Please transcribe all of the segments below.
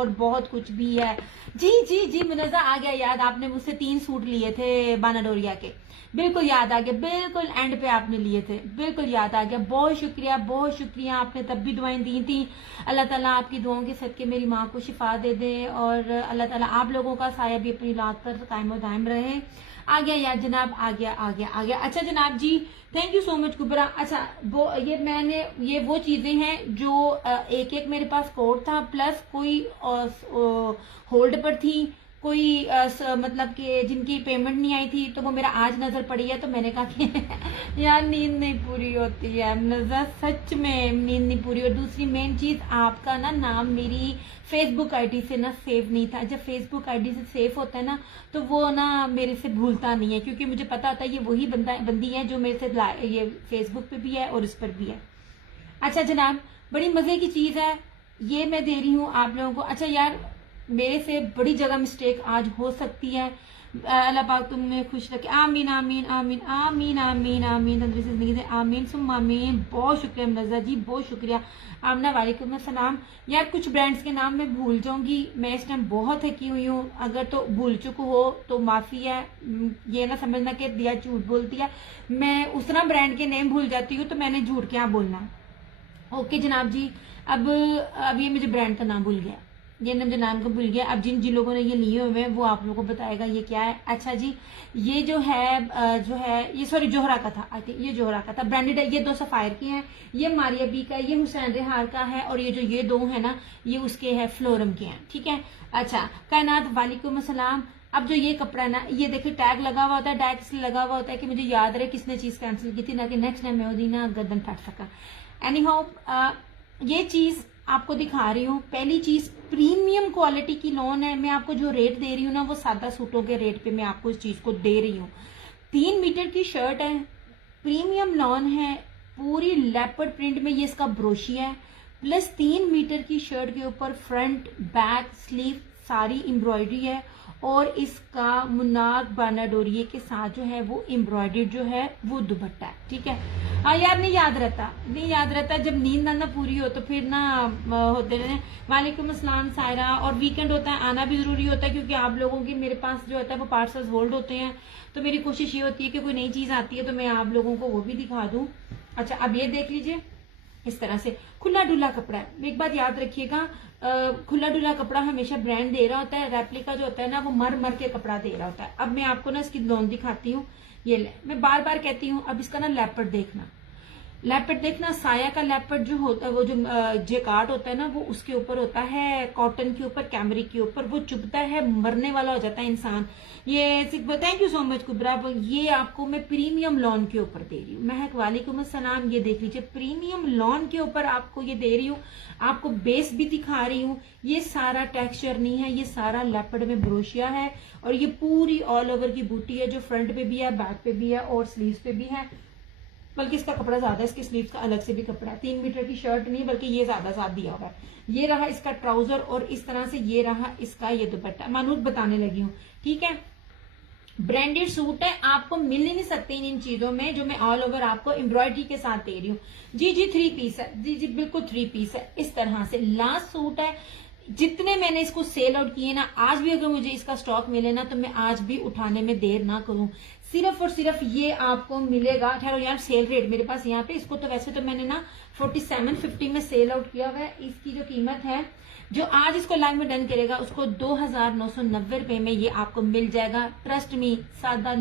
और बहुत कुछ भी है। जी जी जी मुनज़्ज़ा, आ गया याद, आपने मुझसे 3 सूट लिए थे बानाडोरिया के, बिल्कुल याद आ गया, बिल्कुल एंड पे आपने लिए थे, बिल्कुल याद आ गया। बहुत शुक्रिया, बहुत शुक्रिया, आपने तब भी दुआएं दी थी। अल्लाह ताला आपकी दुआओं के सदके मेरी माँ को शिफा दे दे और अल्लाह ताला आप लोगों का साया भी अपनी औलाद पर कायम दायम रहे। आ गया याद जनाब, आ गया आ गया आ गया। अच्छा जनाब जी, थैंक यू सो मच कुबरा। अच्छा वो ये मैंने ये वो चीजें हैं जो एक एक मेरे पास कोड था, प्लस कोई होल्ड पर थी, कोई मतलब कि जिनकी पेमेंट नहीं आई थी, तो वो मेरा आज नजर पड़ी है, तो मैंने कहा कि यार नींद नहीं पूरी होती है नजर, सच में नींद नहीं पूरी। और दूसरी मेन चीज, आपका ना नाम मेरी फेसबुक आईडी से ना सेव नहीं था। जब फेसबुक आईडी से सेव होता है ना, तो वो ना मेरे से भूलता नहीं है, क्योंकि मुझे पता होता है ये वही बंदी है जो मेरे से ये फेसबुक पे भी है और इस पर भी है। अच्छा जनाब, बड़ी मजे की चीज है, ये मैं दे रही हूँ आप लोगों को। अच्छा यार, मेरे से बड़ी जगह मिस्टेक आज हो सकती है, अल्लाह पाक तुम्हें खुश रखे, आमीन आमीन आमीन आमीन आमीन आमीन, तंदुरुस्ती जिंदगी दे, आमीन सुम आमीन। बहुत शुक्रिया मुनज़्ज़ा जी, बहुत शुक्रिया। आमना वालेकुम अस्सलाम। यार कुछ ब्रांड्स के नाम मैं भूल जाऊंगी, मैं इस टाइम बहुत थकी हुई हूँ, अगर तो भूल चुकी हो तो माफी है, ये ना समझना कि दिया झूठ बोलती है। मैं उस तरह ब्रांड के नेम भूल जाती हूँ, तो मैंने झूठ क्या बोलना। ओके जनाब जी, अब ये मुझे ब्रांड का नाम भूल गया, ये मुझे नाम को भूल गया। अब जिन जिन लोगों ने ये लिए हुए हैं वो आप लोगों को बताएगा ये क्या है। अच्छा जी, ये जो है ये सॉरी जोहरा का था, आई थिंक ये जोहरा का था, ब्रांडेड है। ये 2 सफायर के हैं, ये मारिया बी का है, ये हुसैन रेहार का है, और ये जो ये 2 है ना, ये उसके है फ्लोरम के हैं, ठीक है। अच्छा कायनात वालेकुम अस्सलाम। अब जो ये कपड़ा है ना, ये देखिए टैग लगा हुआ होता है, टैग इसलिए लगा हुआ होता है कि मुझे याद रहे किसने चीज कैंसिल की थी, ना कि नेक्स्ट टाइम मैं होती ना गर्दन फट सका। एनी हाउ, ये चीज आपको दिखा रही हूँ। पहली चीज, प्रीमियम क्वालिटी की लॉन है। मैं आपको जो रेट दे रही हूँ ना, वो सादा सूटों के रेट पे मैं आपको इस चीज को दे रही हूँ। 3 मीटर की शर्ट है, प्रीमियम लॉन है, पूरी लेपर्ड प्रिंट में ये इसका ब्रोशिया है, प्लस 3 मीटर की शर्ट के ऊपर फ्रंट बैक स्लीव सारी एम्ब्रॉयडरी है, और इसका मुन्नार बानाडोरिये के साथ जो है वो एम्ब्रॉयडर्ड जो है वो दुपट्टा है, ठीक है। हाँ यार, नहीं याद रहता, जब नींद ना पूरी हो तो फिर ना होते रहे। वालेकुम अस्सलाम सायरा। और वीकेंड होता है, आना भी जरूरी होता है, क्योंकि आप लोगों की मेरे पास जो होता है वो पार्सल्स होल्ड होते हैं, तो मेरी कोशिश ये होती है कि कोई नई चीज आती है तो मैं आप लोगों को वो भी दिखा दूं। अच्छा अब ये देख लीजिए, इस तरह से खुला डुला कपड़ा है। एक बात याद रखिएगा, खुला डुला कपड़ा हमेशा ब्रांड दे रहा होता है, रेप्लिका जो होता है ना वो मर के कपड़ा दे रहा होता है। अब मैं आपको ना इसकी लॉन दिखाती हूँ, ये ले, मैं बार बार कहती हूँ, अब इसका ना लेपर्ड देखना, साया का लेपर्ड जो होता है, वो जो जेकार्ड होता है ना, वो उसके ऊपर होता है, कॉटन के ऊपर, कैमरिक के ऊपर, वो चुभता है, मरने वाला हो जाता है इंसान। ये थैंक यू सो मच कुबरा, ये आपको मैं प्रीमियम लॉन के ऊपर दे रही हूँ। महक वालेकुम अस्सलाम। ये देख लीजिए, प्रीमियम लॉन के ऊपर आपको ये दे रही हूँ, आपको बेस भी दिखा रही हूँ। ये सारा टेक्सचर नहीं है, ये सारा लेपर्ड में ब्रोशिया है, और ये पूरी ऑल ओवर की बूटी है, जो फ्रंट पे भी है, बैक पे भी है, और स्लीव्स पे भी है। बल्कि इसका कपड़ा ज्यादा है, इसकी स्लीव्स का अलग से भी कपड़ा है। 3 मीटर की शर्ट नहीं, बल्कि ये ज्यादा साथ दिया हुआ है। ये रहा इसका ट्राउजर, और इस तरह से ये रहा इसका ये दुपट्टा। मानूत बताने लगी हूँ, ठीक है। ब्रांडेड सूट है, आपको मिल ही नहीं सकते इन चीजों में, जो मैं ऑल ओवर आपको एम्ब्रॉयडरी के साथ दे रही हूँ। जी जी 3 पीस है, जी जी बिल्कुल 3 पीस है। इस तरह से लास्ट सूट है, जितने मैंने इसको सेल आउट किए ना, आज भी अगर मुझे इसका स्टॉक मिले ना, तो मैं आज भी उठाने में देर ना करूं। सिर्फ और सिर्फ ये आपको मिलेगा, ठहरो यार, सेल रेट मेरे पास यहाँ पे, इसको तो वैसे तो मैंने ना 4750 में सेल आउट किया हुआ है। इसकी जो कीमत है, जो आज इसको लाइव में डन करेगा उसको 2990 रुपए में ये आपको मिल जाएगा। ट्रस्ट मी, सादा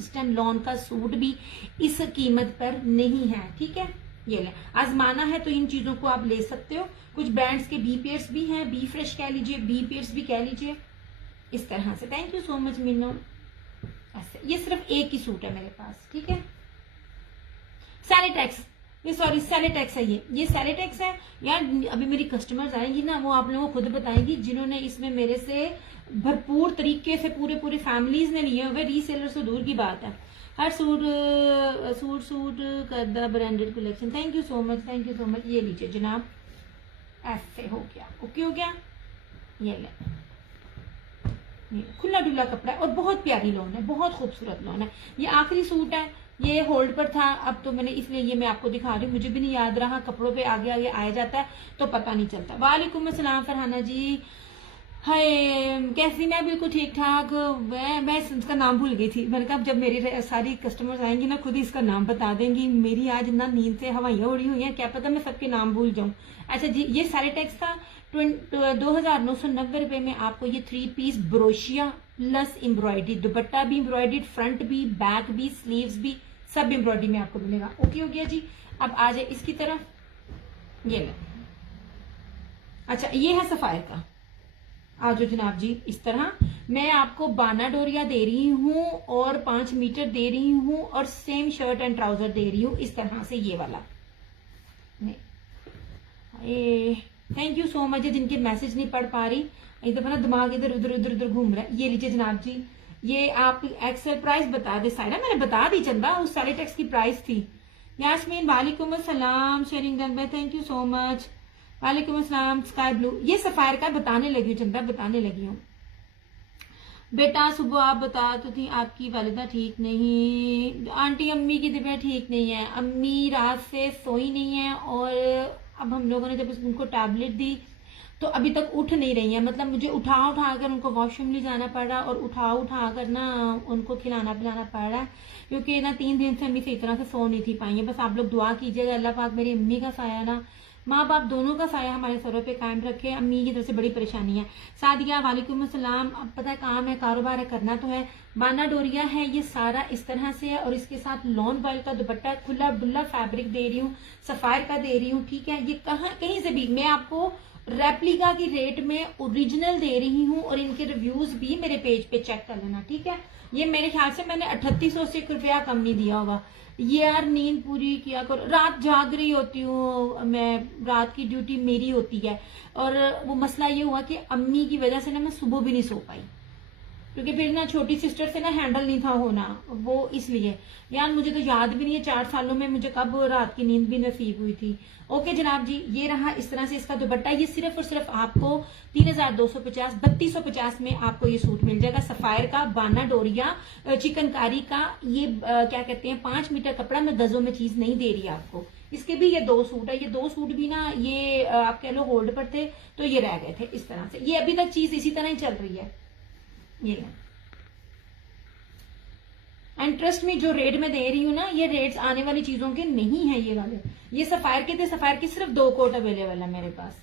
स्टेम लॉन का सूट भी इस कीमत पर नहीं है, ठीक है। ये ले, आजमाना है तो इन चीजों को आप ले सकते हो। कुछ ब्रांड्स के बी पेयर्स भी हैं, बी फ्रेश कह लीजिए, बी पेयर्स भी कह लीजिए, इस तरह से। Thank you so much Meenu. ये सिर्फ एक ही सूट है मेरे पास, ठीक है। सैनिटेक्स, ये सॉरी सैनिटेक्स है, ये सैनिटेक्स है यार। अभी मेरी कस्टमर्स आएंगी ना, वो आप लोगों को खुद बताएंगी, जिन्होंने इसमें मेरे से भरपूर तरीके से पूरे फैमिलीज ने लिए हुए, रीसेलर से दूर की बात है। हर सूट करदा branded collection. Thank you so much. ये लीजिए जनाब, ऐसे हो गया, ओके हो गया। ये ले, खुला डुला कपड़ा है और बहुत प्यारी लॉन है, बहुत खूबसूरत लॉन है। ये आखिरी सूट है, ये होल्ड पर था, अब तो मैंने इसलिए ये मैं आपको दिखा रही हूँ। मुझे भी नहीं याद रहा, कपड़ों पे आगे आगे आया जाता है तो पता नहीं चलता। वालेकुम अस्सलाम फरहाना जी। हाय कैसी? मैं बिल्कुल ठीक ठाक। मैं इसका नाम भूल गई थी। मैंने कहा जब मेरी सारी कस्टमर्स आएंगी ना खुद ही इसका नाम बता देंगी। मेरी आज ना नींद से हवाइयाँ उड़ी हुई हैं, क्या पता मैं सबके नाम भूल जाऊं। अच्छा जी, ये सारे टेक्स था 2,990 रुपए में आपको ये 3 पीस ब्रोशिया प्लस एम्ब्रॉयडरी, दुपट्टा भी एम्ब्रॉयडरी, फ्रंट भी, बैक भी, स्लीव्स भी, सब एम्ब्रॉयडरी में आपको मिलेगा। ओके हो गया जी। अब आ जाए इसकी तरफ, ये ले। अच्छा ये है सफायर का। आ जाओ जनाब जी। इस तरह मैं आपको बाना डोरिया दे रही हूँ और 5 मीटर दे रही हूँ और सेम शर्ट एंड ट्राउजर दे रही हूँ इस तरह से, ये वाला। Thank you so much. जिनके मैसेज नहीं पढ़ पा रही, एक दफा ना दिमाग इधर उधर उधर उधर घूम रहा है। ये लीजिए जनाब जी, ये आप एक्सेल प्राइस बता दे सायरा, मैंने बता दी चंदा, उस सारे टेक्स की प्राइस थी। यास्मीन वालेकुम अस्सलाम, sharing done by, thank you so much. वालेकुम अस्सलाम। स्काई ब्लू, ये सफायर का बताने लगी हूँ चंदा, बताने लगी हूँ। बेटा सुबह आप बता तो थी आपकी वालिदा ठीक नहीं। आंटी अम्मी की तबीयत ठीक नहीं है, अम्मी रात से सोई नहीं है और अब हम लोगों ने जब उनको टैबलेट दी तो अभी तक उठ नहीं रही है। मतलब मुझे उठा उठा कर उनको वॉशरूम ले जाना पड़ रहा है और उठा उठा कर ना उनको खिलाना पिलाना पड़ रहा है, क्योंकि ना 3 दिन से अम्मी से इस तरह से सो नहीं थी पाई है। बस आप लोग दुआ कीजिएगा अल्लाह पाक मेरी अम्मी का साया ना, माँ बाप दोनों का साया हमारे सरों पे कायम रखे। अम्मी की तरफ से बड़ी परेशानी है। सादिया वालेकुम अस्सलाम। अब पता है काम है, कारोबार है, करना तो है। बाना डोरिया है ये सारा इस तरह से है और इसके साथ लॉन वॉयल का दुपट्टा, खुला डुल्ला फैब्रिक दे रही हूँ, सफायर का दे रही हूँ। ठीक है, ये कहीं से भी मैं आपको रेप्लिका की रेट में ओरिजिनल दे रही हूँ और इनके रिव्यूज भी मेरे पेज पे चेक कर लेना। ठीक है, ये मेरे ख्याल से मैंने 3800 से रुपया कम नहीं दिया होगा। ये यार नींद पूरी किया करो, रात जाग रही होती हूँ मैं, रात की ड्यूटी मेरी होती है। और वो मसला ये हुआ कि अम्मी की वजह से ना मैं सुबह भी नहीं सो पाई, क्योंकि फिर ना छोटी सिस्टर से ना हैंडल नहीं था होना, वो इसलिए। यार मुझे तो याद भी नहीं है 4 सालों में मुझे कब रात की नींद भी नसीब हुई थी। ओके जनाब जी, ये रहा इस तरह से इसका दुपट्टा। ये सिर्फ और सिर्फ आपको 3,250 3250 में आपको ये सूट मिल जाएगा। सफायर का बाना डोरिया चिकनकारी का, ये क्या कहते हैं 5 मीटर कपड़ा, मैं गजों में चीज नहीं दे रही आपको। इसके भी ये 2 सूट है, ये 2 सूट भी ना ये आप कह लो होल्ड पर थे तो ये रह गए थे इस तरह से। ये अभी तक चीज इसी तरह ही चल रही है। ये एंड ट्रस्ट में जो रेट में दे रही हूँ ना, ये रेट्स आने वाली चीजों के नहीं है ये वाले। ये सफायर के थे, सफायर की सिर्फ 2 कोट अवेलेबल है मेरे पास।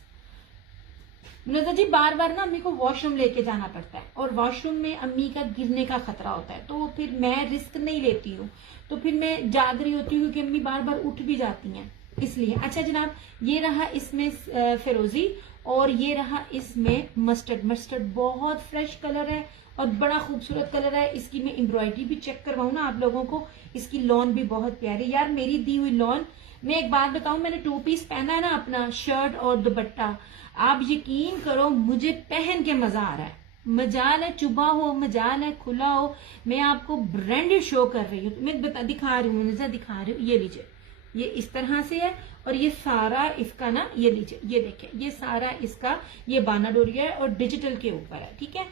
मुनज़्ज़ा जी बार बार ना अम्मी को वॉशरूम लेके जाना पड़ता है और वॉशरूम में अम्मी का गिरने का खतरा होता है, तो फिर मैं रिस्क नहीं लेती हूँ, तो फिर मैं जाग रही होती हूँ क्योंकि अम्मी बार बार उठ भी जाती हैं इसलिए। अच्छा जनाब, ये रहा इसमें फिरोजी और ये रहा इसमें मस्टर्ड। मस्टर्ड बहुत फ्रेश कलर है और बड़ा खूबसूरत कलर है। इसकी मैं एम्ब्रॉयडरी भी चेक करवाऊं ना आप लोगों को, इसकी लॉन भी बहुत प्यारी। यार मेरी दी हुई लॉन, मैं एक बात बताऊं, मैंने 2 पीस पहना है ना अपना, शर्ट और दुपट्टा, आप यकीन करो मुझे पहन के मजा आ रहा है। मजाल है चुभा हो, मजाल है खुला हो, मैं आपको ब्रांडेड शो कर रही हूँ। मैं दिखा रही हूँ, मुझे दिखा रही हूँ। ये लीजिए, ये इस तरह से है और ये सारा इसका ना, ये लीजिए, ये देखिए, ये सारा इसका ये बाना डोरिया है और डिजिटल के ऊपर है। ठीक है,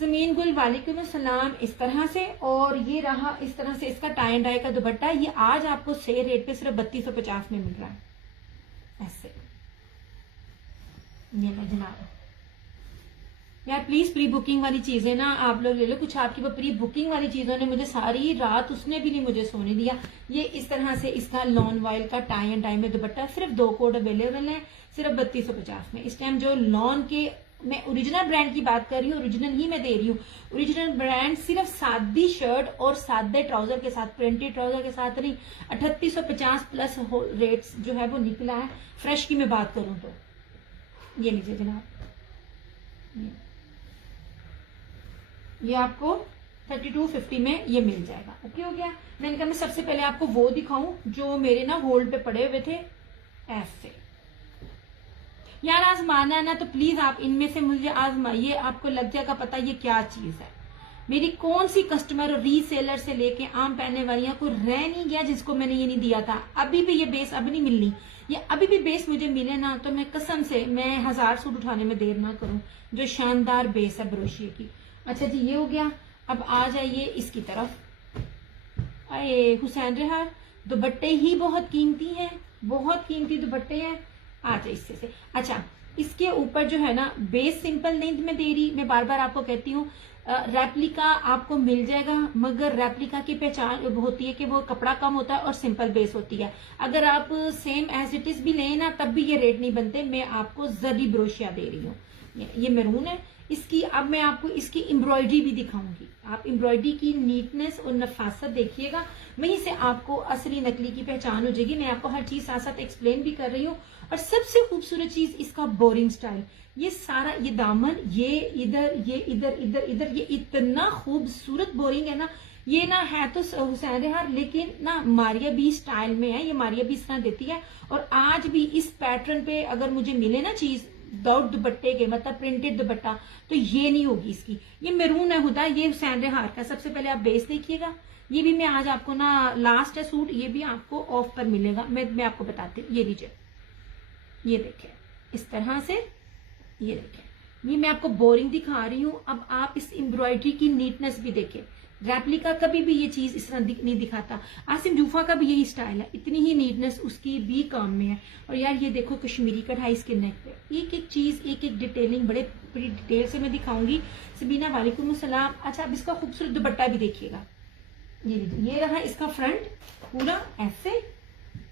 जमीन गुल वालेकुम सलाम। इस तरह से, और ये रहा इस तरह से इसका टाई एंड डाई का दुपट्टा। ये आज आपको सेल रेट पे सिर्फ 3250 में मिल रहा है ऐसे। ये लो जनाब, यार प्लीज प्री बुकिंग वाली चीजें ना आप लोग ले लो। कुछ आपकी वो प्री बुकिंग वाली चीजों ने मुझे सारी रात, उसने भी नहीं मुझे सोने दिया। ये इस तरह से इसका लॉन वॉयल का टाई एंड डाई में दुपट्टा, सिर्फ 2 कोड अवेलेबल है, सिर्फ 3250 में इस टाइम। जो लॉन के, मैं ओरिजिनल ब्रांड की बात कर रही हूँ, ओरिजिनल ही मैं दे रही हूँ। ओरिजिनल ब्रांड सिर्फ सादी शर्ट और सादे ट्राउजर के साथ, प्रिंटेड ट्राउजर के साथ नहीं, 3850 प्लस रेट्स जो है वो निकला है। फ्रेश की मैं बात करूं तो ये लीजिए जनाब, ये आपको 3250 में ये मिल जाएगा। ओके हो गया। मैंने कहा मैं सबसे पहले आपको वो दिखाऊं जो मेरे ना होल्ड पे पड़े हुए थे ऐसे। यार आजमाना है ना तो प्लीज आप इनमें से मुझे आजमाइए, आपको लग जाएगा पता ये क्या चीज है। मेरी कौन सी कस्टमर और रीसेलर से लेके आम पहनने वाली कोई रह नहीं गया जिसको मैंने ये नहीं दिया था। अभी भी ये बेस अब नहीं मिलनी, ये अभी भी बेस मुझे मिले ना तो मैं कसम से मैं 1000 सूट उठाने में देर ना करूं। जो शानदार बेस है ब्रोशिये की। अच्छा जी, ये हो गया। अब आ जाइए इसकी तरफ। अरे हुसैन रेहार, दुपट्टे ही बहुत कीमती हैं, बहुत कीमती दुपट्टे हैं। आ जाए इससे से। अच्छा, इसके ऊपर जो है ना बेस सिंपल नहीं मैं दे रही, मैं बार बार आपको कहती हूँ रेप्लिका आपको मिल जाएगा, मगर रेप्लिका की पहचान होती है कि वो कपड़ा कम होता है और सिंपल बेस होती है। अगर आप सेम एज इट इज भी लें ना तब भी ये रेट नहीं बनते। मैं आपको जरी ब्रोशिया दे रही हूँ, ये मैरून है इसकी। अब मैं आपको इसकी एम्ब्रॉयडरी भी दिखाऊंगी, आप एम्ब्रॉयडरी की नीटनेस और नफासत देखिएगा, वहीं से आपको असली नकली की पहचान हो जाएगी। मैं आपको हर चीज साथ साथ एक्सप्लेन भी कर रही हूँ। और सबसे खूबसूरत चीज इसका बोरिंग स्टाइल, ये सारा ये दामन, ये इधर ये इधर इधर इधर, ये इतना खूबसूरत बोरिंग है ना। ये ना है तो हुसैन रेहार लेकिन ना मारिया बी स्टाइल में है, ये मारिया बी इस तरह देती है। और आज भी इस पैटर्न पे अगर मुझे मिले ना चीज विदाउट दुपट्टे के, मतलब प्रिंटेड दुपट्टा, तो ये नहीं होगी इसकी। ये मैरून है हुदा, ये हुसैन रेहार का। सबसे पहले आप बेस देखिएगा, ये भी मैं आज आपको ना लास्ट है सूट, ये भी आपको ऑफ पर मिलेगा। मैं आपको बताती हूँ, ये लीजिए, ये देखें इस तरह से, ये देखें, ये मैं आपको बोरिंग दिखा रही हूँ। अब आप इस एम्ब्रॉयडरी की नीटनेस भी देखें, रेप्लिका कभी भी ये चीज इस तरह नहीं दिखाता। आसिम जूफा का भी यही स्टाइल है, इतनी ही नीटनेस उसकी भी काम में है। और यार ये देखो कश्मीरी कढ़ाई इसके नेक पे, एक एक चीज एक एक डिटेलिंग बड़ी डिटेल से मैं दिखाऊंगी। सबीना वालेकुम सलाम। अच्छा अब इसका खूबसूरत दुपट्टा भी देखिएगा, ये रहा इसका फ्रंट पूरा ऐसे,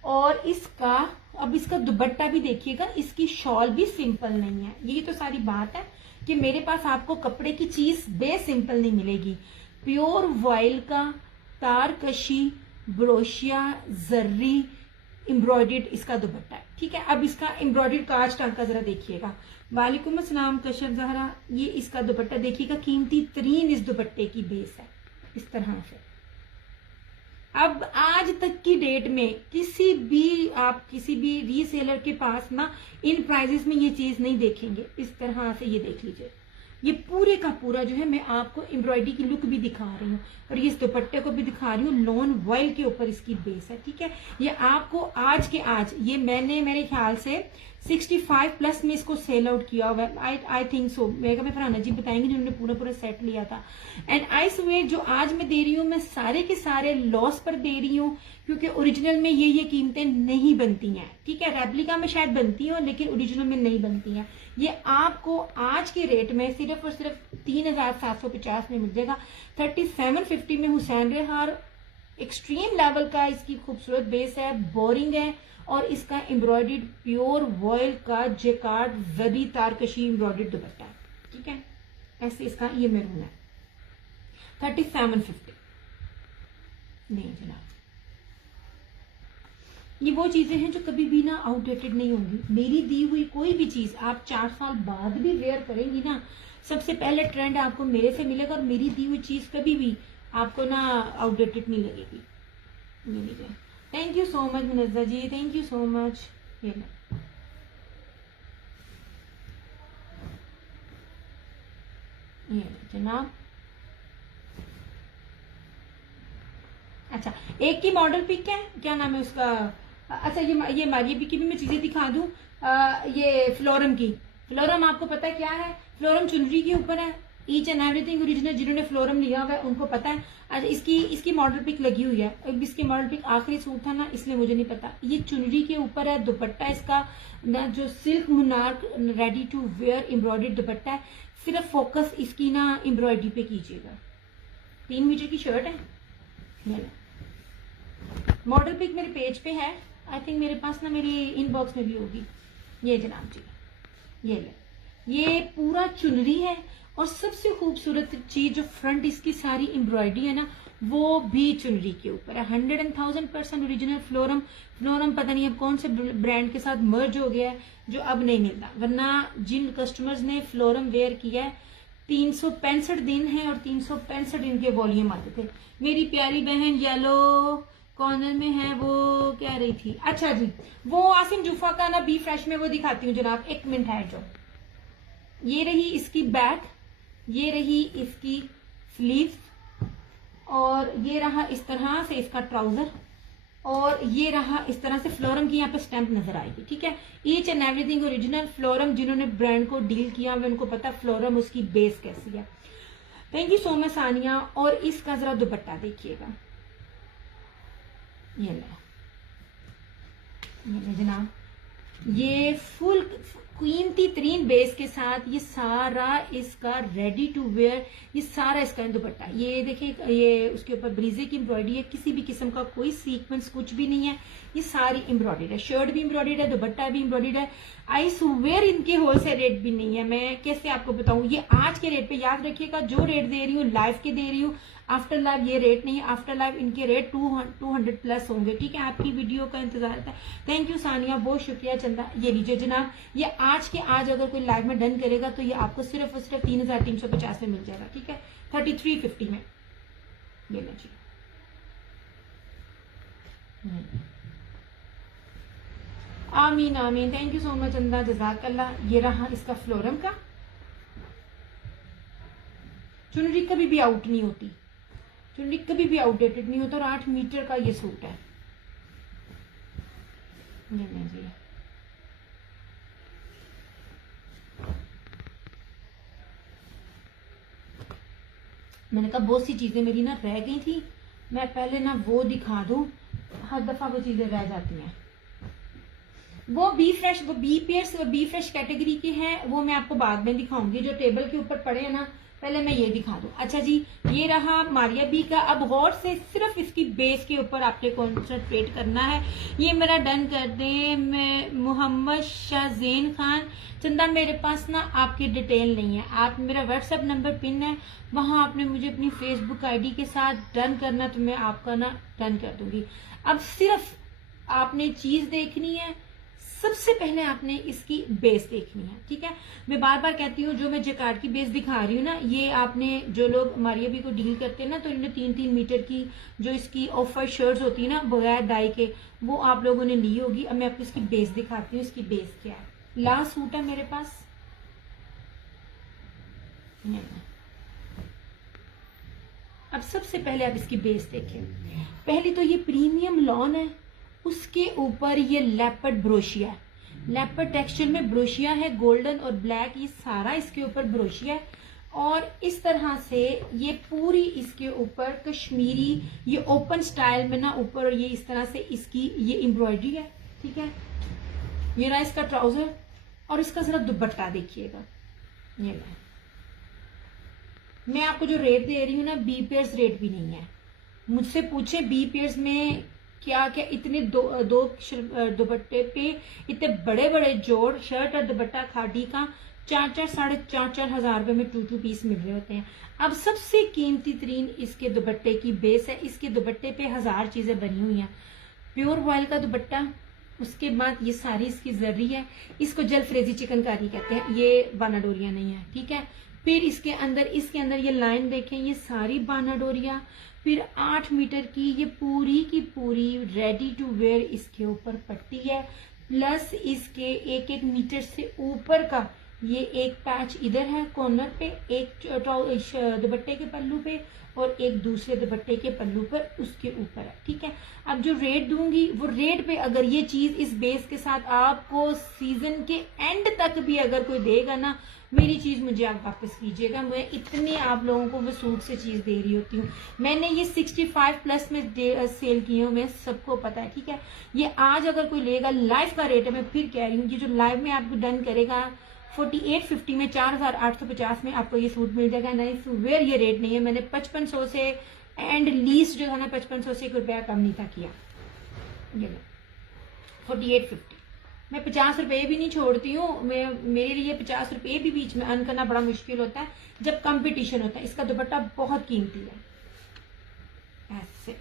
और इसका अब इसका दुपट्टा भी देखिएगा, इसकी शॉल भी सिंपल नहीं है। यही तो सारी बात है कि मेरे पास आपको कपड़े की चीज बे सिंपल नहीं मिलेगी। प्योर वॉयल का तारकशी ब्रोशिया जर्री एम्ब्रॉयडर्ड इसका दुपट्टा है, ठीक है। अब इसका एम्ब्रॉयडर्ड कांच टांका जरा देखिएगा। वालेकुम अस्सलाम कशर जहरा, ये इसका दुपट्टा देखिएगा, कीमती तरीन इस दुपट्टे की बेस है इस तरह से। अब आज तक की डेट में किसी भी रीसेलर के पास ना इन प्राइजेस में ये चीज नहीं देखेंगे इस तरह से। ये देख लीजिए, ये पूरे का पूरा जो है मैं आपको एम्ब्रॉयडरी की लुक भी दिखा रही हूँ, और ये इस दुपट्टे को भी दिखा रही हूँ। लॉन वॉयल के ऊपर इसकी बेस है, ठीक है। ये आपको आज के आज, ये मैंने मेरे ख्याल से 65 प्लस में इसको सेल आउट किया हुआ है, आई थिंक सो। मैं फरहाना जी बताएंगे जिन्होंने पूरा सेट लिया था। एंड आई स्वेयर जो आज मैं दे रही हूँ मैं सारे के सारे लॉस पर दे रही हूँ, क्योंकि ओरिजिनल में ये कीमतें नहीं बनती हैं, ठीक है। रेप्लिका में शायद बनती हो लेकिन ओरिजिनल में नहीं बनती हैं। ये आपको आज के रेट में सिर्फ और सिर्फ 3750 में मिल जाएगा। 3750 में हुसैन रेहार एक्सट्रीम लेवल का इसकी खूबसूरत बेस है, बोरिंग है, और इसका एम्ब्रॉयडर्ड प्योर वॉयल का जेकार्ड जरी तारकशी एम्ब्रॉयडर्ड दुपट्टा है, ठीक है। ऐसे इसका ये मैरून है 3750। नहीं जनाब, ये वो चीजें हैं जो कभी भी ना आउटडेटेड नहीं होंगी। मेरी दी हुई कोई भी चीज आप 4 साल बाद भी वेयर करेंगी ना, सबसे पहले ट्रेंड आपको मेरे से मिलेगा, और मेरी दी हुई चीज कभी भी आपको ना आउटडेटेड नहीं लगेगी। ये लीजिए, thank you so much Munazza ji, thank you so much. ये जनाब, अच्छा एक की मॉडल पिक है, क्या नाम है उसका, अच्छा ये मारिया पिक की भी मैं चीजें दिखा दूं। ये फ्लोरम की, फ्लोरम आपको पता है क्या है, फ्लोरम चुनरी के ऊपर है, ईच एंड एवरीथिंग ओरिजिनल। जिन्होंने फ्लोरम लिया हुआ है उनको पता है। अच्छा इसकी मॉडल पिक लगी हुई है, अब इसकी मॉडल पिक आखिरी सूट था ना इसलिए मुझे नहीं पता। ये चुनरी के ऊपर है, दुपट्टा इसका ना जो सिल्क मुनार्क ready to wear embroidered dupatta है। सिर्फ फोकस इसकी ना एम्ब्रॉयडरी पे कीजिएगा। 3 मीटर की शर्ट है, मॉडल पिक मेरे पेज पे है, आई थिंक मेरे पास ना मेरी इनबॉक्स में भी होगी। ये जनाब जी, ये ले, ये पूरा चुनरी है, और सबसे खूबसूरत चीज जो फ्रंट इसकी सारी एम्ब्रॉयडरी है ना वो भी चुनरी के ऊपर है। 100,000% ओरिजिनल फ्लोरम। फ्लोरम पता नहीं अब कौन से ब्रांड के साथ मर्ज हो गया है जो अब नहीं मिलता, वरना जिन कस्टमर्स ने फ्लोरम वेयर किया है 365 दिन है, और 365 दिन के वॉल्यूम आते थे। मेरी प्यारी बहन येलो कॉर्नर में है, वो कह रही थी, अच्छा जी वो आसिम जूफा का ना बी फ्रेश में वो दिखाती हूँ जनाब, 1 मिनट है जो। ये रही इसकी बैक, ये रही इसकी स्लीव्स, और ये रहा इस तरह से इसका ट्राउजर, और ये रहा इस तरह से फ्लोरम की यहाँ पे स्टैंप नजर आएगी, ठीक है। Each and everything original phloem. जिन्होंने ब्रांड को डील किया हुआ उनको पता फ्लोरम उसकी बेस कैसी है। Thank you so much Sania. और इसका जरा दुपट्टा देखिएगा, ये ले जनाब, ये फुल कीमती तरीन बेस के साथ ये सारा इसका रेडी टू वेयर, ये सारा इसका दुपट्टा। ये देखिए, ये उसके ऊपर ब्रीजे की एम्ब्रॉयडरी है, किसी भी किस्म का कोई सीक्वेंस कुछ भी नहीं है, ये सारी एम्ब्रॉयडर्ड है। शर्ट भी एम्ब्रॉयडर्ड है, दुपट्टा भी एम्ब्रॉयडर्ड है। आई स्वेयर इनके होलसेल रेट भी नहीं है। मैं कैसे आपको बताऊं, ये आज के रेट पे, याद रखिएगा जो रेट दे रही हूँ लाइव के दे रही हूँ, आफ्टर लाइव ये रेट नहीं है। आफ्टर लाइव इनके रेट 200 प्लस होंगे। ठीक है, आपकी वीडियो का इंतजार था। थैंक यू सानिया, बहुत शुक्रिया चंदा। ये लीजिए जनाब, ये आज के आज अगर कोई लाइव में डन करेगा तो ये आपको सिर्फ और सिर्फ 3350 में मिल जाएगा। ठीक है, 3350 में। ये लीजिए, आमीन आमीन, थैंक यू सो मच चंदा, जज़ाकल्लाह। ये रहा इसका फ्लोरम का। चुनरी कभी भी आउट नहीं होती, चुनरी कभी भी आउटडेटेड नहीं होता। और 8 मीटर का ये सूट है। ये लीजिए, मैंने कहा बहुत सी चीजें मेरी ना रह गई थी, मैं पहले ना वो दिखा दूं, हर दफा वो चीजें रह जाती हैं। वो बी फ्रेश, वो बी पेयर्स और बी फ्रेश कैटेगरी के हैं, वो मैं आपको बाद में दिखाऊंगी। जो टेबल के ऊपर पड़े हैं ना, पहले मैं ये दिखा दूं। अच्छा जी, ये रहा मारिया बी का। अब गौर से सिर्फ इसकी बेस के ऊपर आपने कॉन्सेंट्रेट करना है। ये मेरा डन कर दे। मैं मोहम्मद शाहजेन खान, चंदा मेरे पास ना आपकी डिटेल नहीं है, आप मेरा व्हाट्सएप नंबर पिन है, वहां आपने मुझे अपनी फेसबुक आईडी के साथ डन करना, तो मैं आपका ना डन कर दूंगी। अब सिर्फ आपने चीज देखनी है, सबसे पहले आपने इसकी बेस देखनी है। ठीक है, मैं बार बार कहती हूँ, जो मैं जैकार्ड की बेस दिखा रही हूँ ना, ये आपने, जो लोग मारिया बी को डील करते हैं ना, तो इन्होंने 3-3 मीटर की जो इसकी ऑफ वाइट शर्ट्स होती है ना बगैर डाई के, वो आप लोगों ने ली होगी। अब मैं आपको इसकी बेस दिखाती हूँ, इसकी बेस क्या है। लास्ट सूट है मेरे पास। अब सबसे पहले आप इसकी बेस देखें। पहली तो ये प्रीमियम लॉन है, उसके ऊपर ये लेपर्ड ब्रोशिया है, लेपर्ड टेक्सचर में ब्रोशिया है, गोल्डन और ब्लैक, ये सारा इसके ऊपर ब्रोशिया है। और इस तरह से ये पूरी इसके ऊपर कश्मीरी, ये ओपन स्टाइल में ना ऊपर, ये इस तरह से इसकी ये एम्ब्रॉयडरी है। ठीक है, ये रहा इसका ट्राउजर। और इसका जरा दुपट्टा देखिएगा, ये रहा। मैं आपको जो रेट दे रही हूँ ना, बी पेयर्स रेट भी नहीं है। मुझसे पूछे बी पेयर्स में क्या क्या, इतने दो दुपट्टे पे इतने बड़े बड़े जोड़, शर्ट और दुपट्टा खादी का 4-4 साढ़े 4-4 हजार रुपए में 2 पीस मिल रहे होते हैं। अब सबसे कीमती तरीन इसके दुपट्टे की बेस है। इसके दुपट्टे पे 1000 चीजें बनी हुई हैं। प्योर वॉयल का दुपट्टा, उसके बाद ये सारी इसकी जर्री है, इसको जलफ्रेजी चिकनकारी कहते हैं, ये बानाडोरिया नहीं है। ठीक है, फिर इसके अंदर ये लाइन देखें, ये सारी बानाडोरिया। फिर 8 मीटर की ये पूरी की पूरी रेडी टू वेयर इसके ऊपर पट्टी है, प्लस इसके 1-1 मीटर से ऊपर का ये एक पैच इधर है कॉर्नर पे, एक दुपट्टे के पल्लू पे और एक दूसरे दुपट्टे के पल्लू पर उसके ऊपर है। ठीक है, अब जो रेट दूंगी वो रेट पे, अगर ये चीज इस बेस के साथ आपको सीजन के एंड तक भी अगर कोई देगा ना, मेरी चीज मुझे आप वापस कीजिएगा। मैं इतने आप लोगों को वो सूट से चीज दे रही होती हूँ। मैंने ये 65 प्लस में सेल की हूँ, मैं सबको पता है। ठीक है, ये आज अगर कोई लेगा, लाइव का रेट है, मैं फिर कह रही हूँ, ये जो लाइव में आपको डन करेगा 4850 में, 4850 में आपको ये सूट मिल जाएगा। नहीं वेयर ये रेट नहीं है। मैंने 5500 से एंड लीस्ट जो था ना 5500 से 1 रुपया कम नहीं था किया। ये लो 4850, मैं 50 रुपए भी नहीं छोड़ती हूँ। मैं, मेरे लिए 50 रुपए भी बीच में अर्न करना बड़ा मुश्किल होता है जब कंपटीशन होता है। इसका दुपट्टा बहुत कीमती है। ऐसे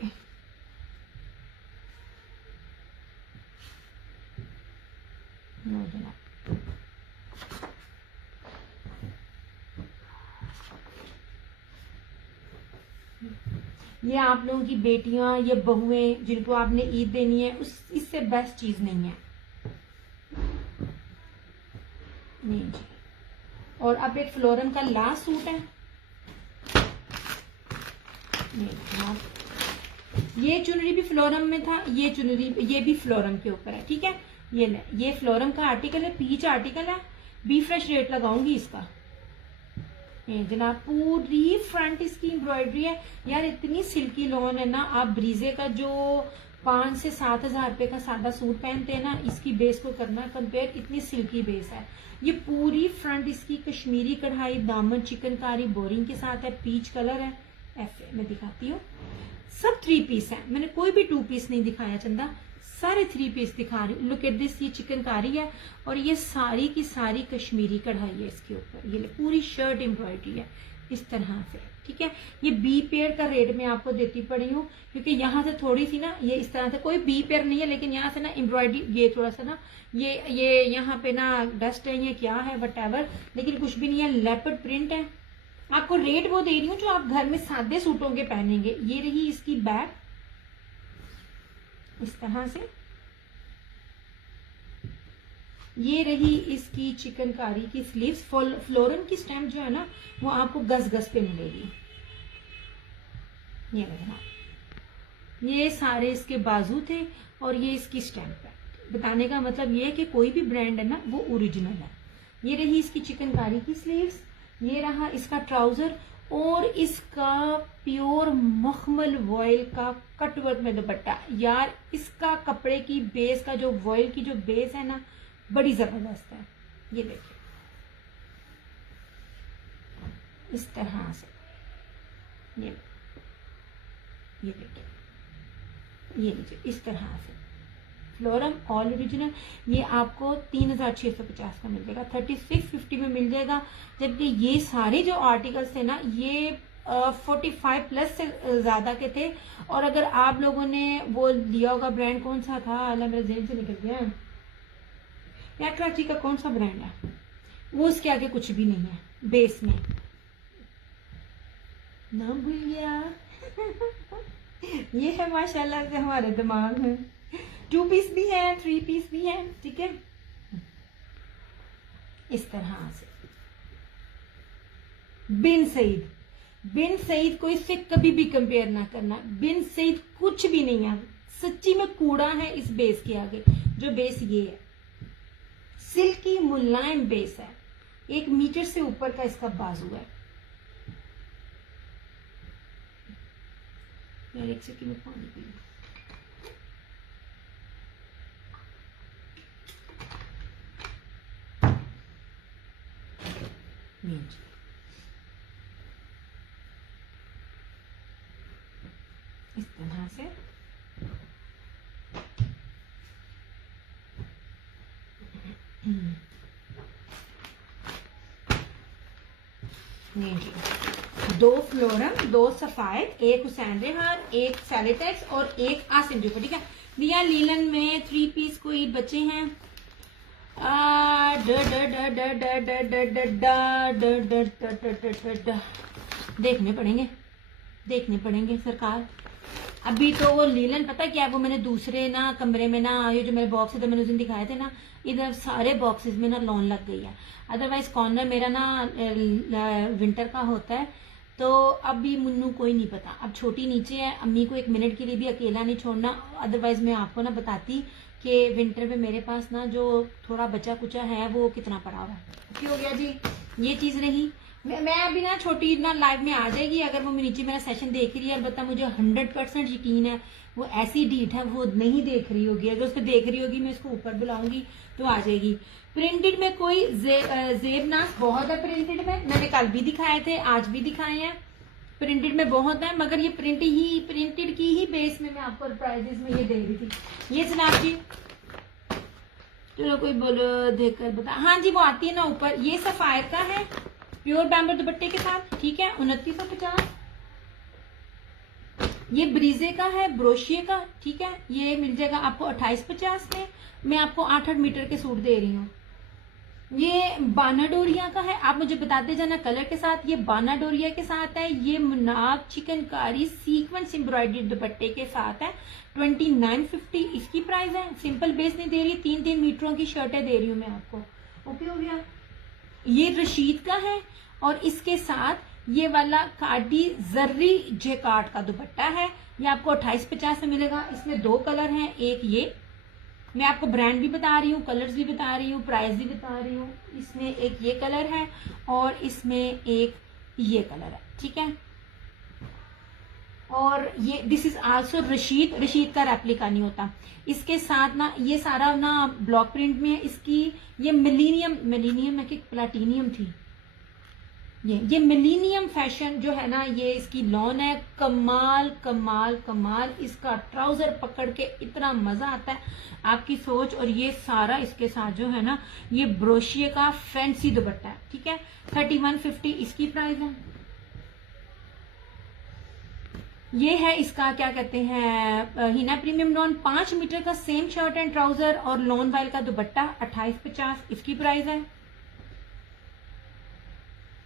ये आप लोगों की बेटियां, ये बहुएं जिनको आपने ईद देनी है, उस इससे बेस्ट चीज नहीं है। नहीं जी। और अब एक फ्लोरम का लास्ट सूट है। ये चुनरी भी फ्लोरम में था, ये चुनरी ये भी फ्लोरम के ऊपर है। ठीक है, ये ले, ये फ्लोरम का आर्टिकल है, पीच आर्टिकल है। बी फ्रेश रेट लगाऊंगी इसका। ये जनाब पूरी फ्रंट इसकी एम्ब्रॉयडरी है। यार इतनी सिल्की लॉन है ना, आप ब्रीजे का जो 5 से 7 हजार रुपए का सादा सूट पहनते हैं ना, इसकी बेस को करना कंपेयर, इतनी सिल्की बेस है। ये पूरी फ्रंट इसकी कश्मीरी कढ़ाई, दामन चिकनकारी बोरिंग के साथ है, पीच कलर है। ऐसे मैं दिखाती हूँ, सब 3 पीस है, मैंने कोई भी 2 पीस नहीं दिखाया चंदा, सारे 3 पीस दिखा रही हूँ। लुक एट दिस, ये चिकनकारी है और ये सारी की सारी कश्मीरी कढ़ाई है इसके ऊपर। ये पूरी शर्ट एम्ब्रॉयडरी है इस तरह से, ठीक है। ये बी पेयर का रेट मैं आपको देती पड़ी हूँ, क्योंकि यहाँ से थोड़ी सी ना, ये इस तरह से कोई बी पेयर नहीं है, लेकिन यहाँ से ना एम्ब्रॉयडरी, ये थोड़ा सा ना, ये यहाँ पे ना डस्ट है, ये क्या है वटएवर, लेकिन कुछ भी नहीं है, लेपर्ड प्रिंट है। आपको रेट वो दे रही हूँ जो आप घर में सादे सूटों के पहनेंगे। ये रही इसकी बैक इस तरह से, ये रही इसकी चिकनकारी की स्लीव्स। फ्लोरल की स्टैम्प जो है ना वो आपको गज गज पे मिलेगी। ये देखना, ये सारे इसके बाजू थे और ये इसकी स्टैम्प है। बताने का मतलब ये है कि कोई भी ब्रांड है ना वो ओरिजिनल है। ये रही इसकी चिकनकारी की स्लीव्स, ये रहा इसका ट्राउजर और इसका प्योर मखमल वॉयल का कटवर्क में दुपट्टा। यार इसका कपड़े की बेस का जो वॉयल की जो बेस है ना बड़ी जबरदस्त है। ये देखिए इस तरह से, ये देखिए, ये लीजिए इस तरह से फ्लोरम ऑल ओरिजिनल। ये आपको 3650 का मिल जाएगा, 3650 में मिल जाएगा। जबकि ये सारे जो आर्टिकल्स थे ना ये 45 प्लस से ज्यादा के थे। और अगर आप लोगों ने वो लिया होगा, ब्रांड कौन सा था, अल्लाह मेरे जेब से निकल गया यार, कराची का कौन सा ब्रांड है वो, उसके आगे कुछ भी नहीं है बेस में, नाम भूल गया। ये है माशाल्लाह से हमारे दिमाग में। 2 पीस भी है, 3 पीस भी है, ठीक है। इस तरह से बिन सईद को इससे कभी भी कंपेयर ना करना। बिन सईद कुछ भी नहीं है, सच्ची में कूड़ा है इस बेस के आगे। जो बेस ये है, सिल्की मुलायम बेस है, 1 मीटर से ऊपर का इसका बाजू है। यार एक सेकंड में पानी पी लूं। इस तरह से जी, 2 फ्लोरम, 2 सफायद, 1 हुसैन रेहान, 1 सैलिटेक्स और 1 आसिम जो, ठीक है। दिया लीलन में 3 पीस कोई बचे हैं। देखने पड़ेंगे सरकार। अभी तो वो लीलन पता क्या है, वो मैंने दूसरे ना कमरे में ना, ये जो मेरे बॉक्स थे मैंने उस दिन दिखाए थे ना, इधर सारे बॉक्सेस में ना लॉन लग गई है। अदरवाइज कॉर्नर मेरा ना विंटर का होता है। तो अभी मुन्नू कोई नहीं पता, अब छोटी नीचे है, अम्मी को 1 मिनट के लिए भी अकेला नहीं छोड़ना। अदरवाइज मैं आपको ना बताती कि विंटर में मेरे पास ना जो थोड़ा बचा कुचा है वो कितना पड़ा हुआ है। क्या हो गया जी, ये चीज रही। मैं अभी ना छोटी ना लाइव में आ जाएगी, अगर वो नीचे मेरा सेशन देख रही है। अलबत्ता मुझे 100% यकीन है वो ऐसी डीठ है वो नहीं देख रही होगी। अगर उसको देख रही होगी मैं इसको ऊपर बुलाऊंगी तो आ जाएगी। प्रिंटेड में कोई जेबनास बहुत है। प्रिंटेड में मैंने कल भी दिखाए थे, आज भी दिखाए हैं। प्रिंटेड में बहुत है, मगर ये प्रिंटेड की ही बेस में मैं आपको प्राइजेस में ये दे रही थी। ये जनाब जी, चलो कोई बोलो देखकर बता। हाँ जी वो आती है ना ऊपर, ये सफायर का है प्योर बैम्बो दुपट्टे के साथ, ठीक है, 2950। ये ब्रीजे का है, ब्रोशिये का, ठीक है, ये मिल जाएगा आपको 2850 में। मैं आपको 8-8 मीटर के सूट दे रही हूँ। ये बाना डोरिया का है, आप मुझे बताते जाना कलर के साथ। ये बाना डोरिया के साथ है, ये मुनाब चिकनकारी सीक्वेंस एम्ब्रॉयडरी दुपट्टे के साथ है। 2950 इसकी प्राइस है। सिंपल बेस नहीं दे रही, 3-3 मीटरों की शर्टें दे रही हूँ मैं आपको। ओके हो गया। ये रशीद का है और इसके साथ ये वाला काटी जर्री जेकार्ड का दुपट्टा है। ये आपको 2850 में मिलेगा। इसमें 2 कलर हैं, एक ये, मैं आपको ब्रांड भी बता रही हूँ, कलर्स भी बता रही हूँ, प्राइस भी बता रही हूँ। इसमें एक ये कलर है और इसमें एक ये कलर है, ठीक है। और ये दिस इज आल्सो रशीद का रेप्लिका नहीं होता। इसके साथ ना ये सारा ना ब्लॉक प्रिंट में है। इसकी ये मिलीनियम है कि प्लाटीनियम थी, ये मिलीनियम फैशन जो है ना, ये इसकी लॉन है। कमाल कमाल कमाल। इसका ट्राउजर पकड़ के इतना मजा आता है, आपकी सोच। और ये सारा इसके साथ जो है ना, ये ब्रोशिये का फैंसी दुपट्टा है, ठीक है। 3150 इसकी प्राइस है। ये है इसका क्या कहते हैं, हिना प्रीमियम लॉन 5 मीटर का सेम शर्ट एंड ट्राउजर और लॉन वाइल का दुपट्टा 2850 इसकी प्राइस है।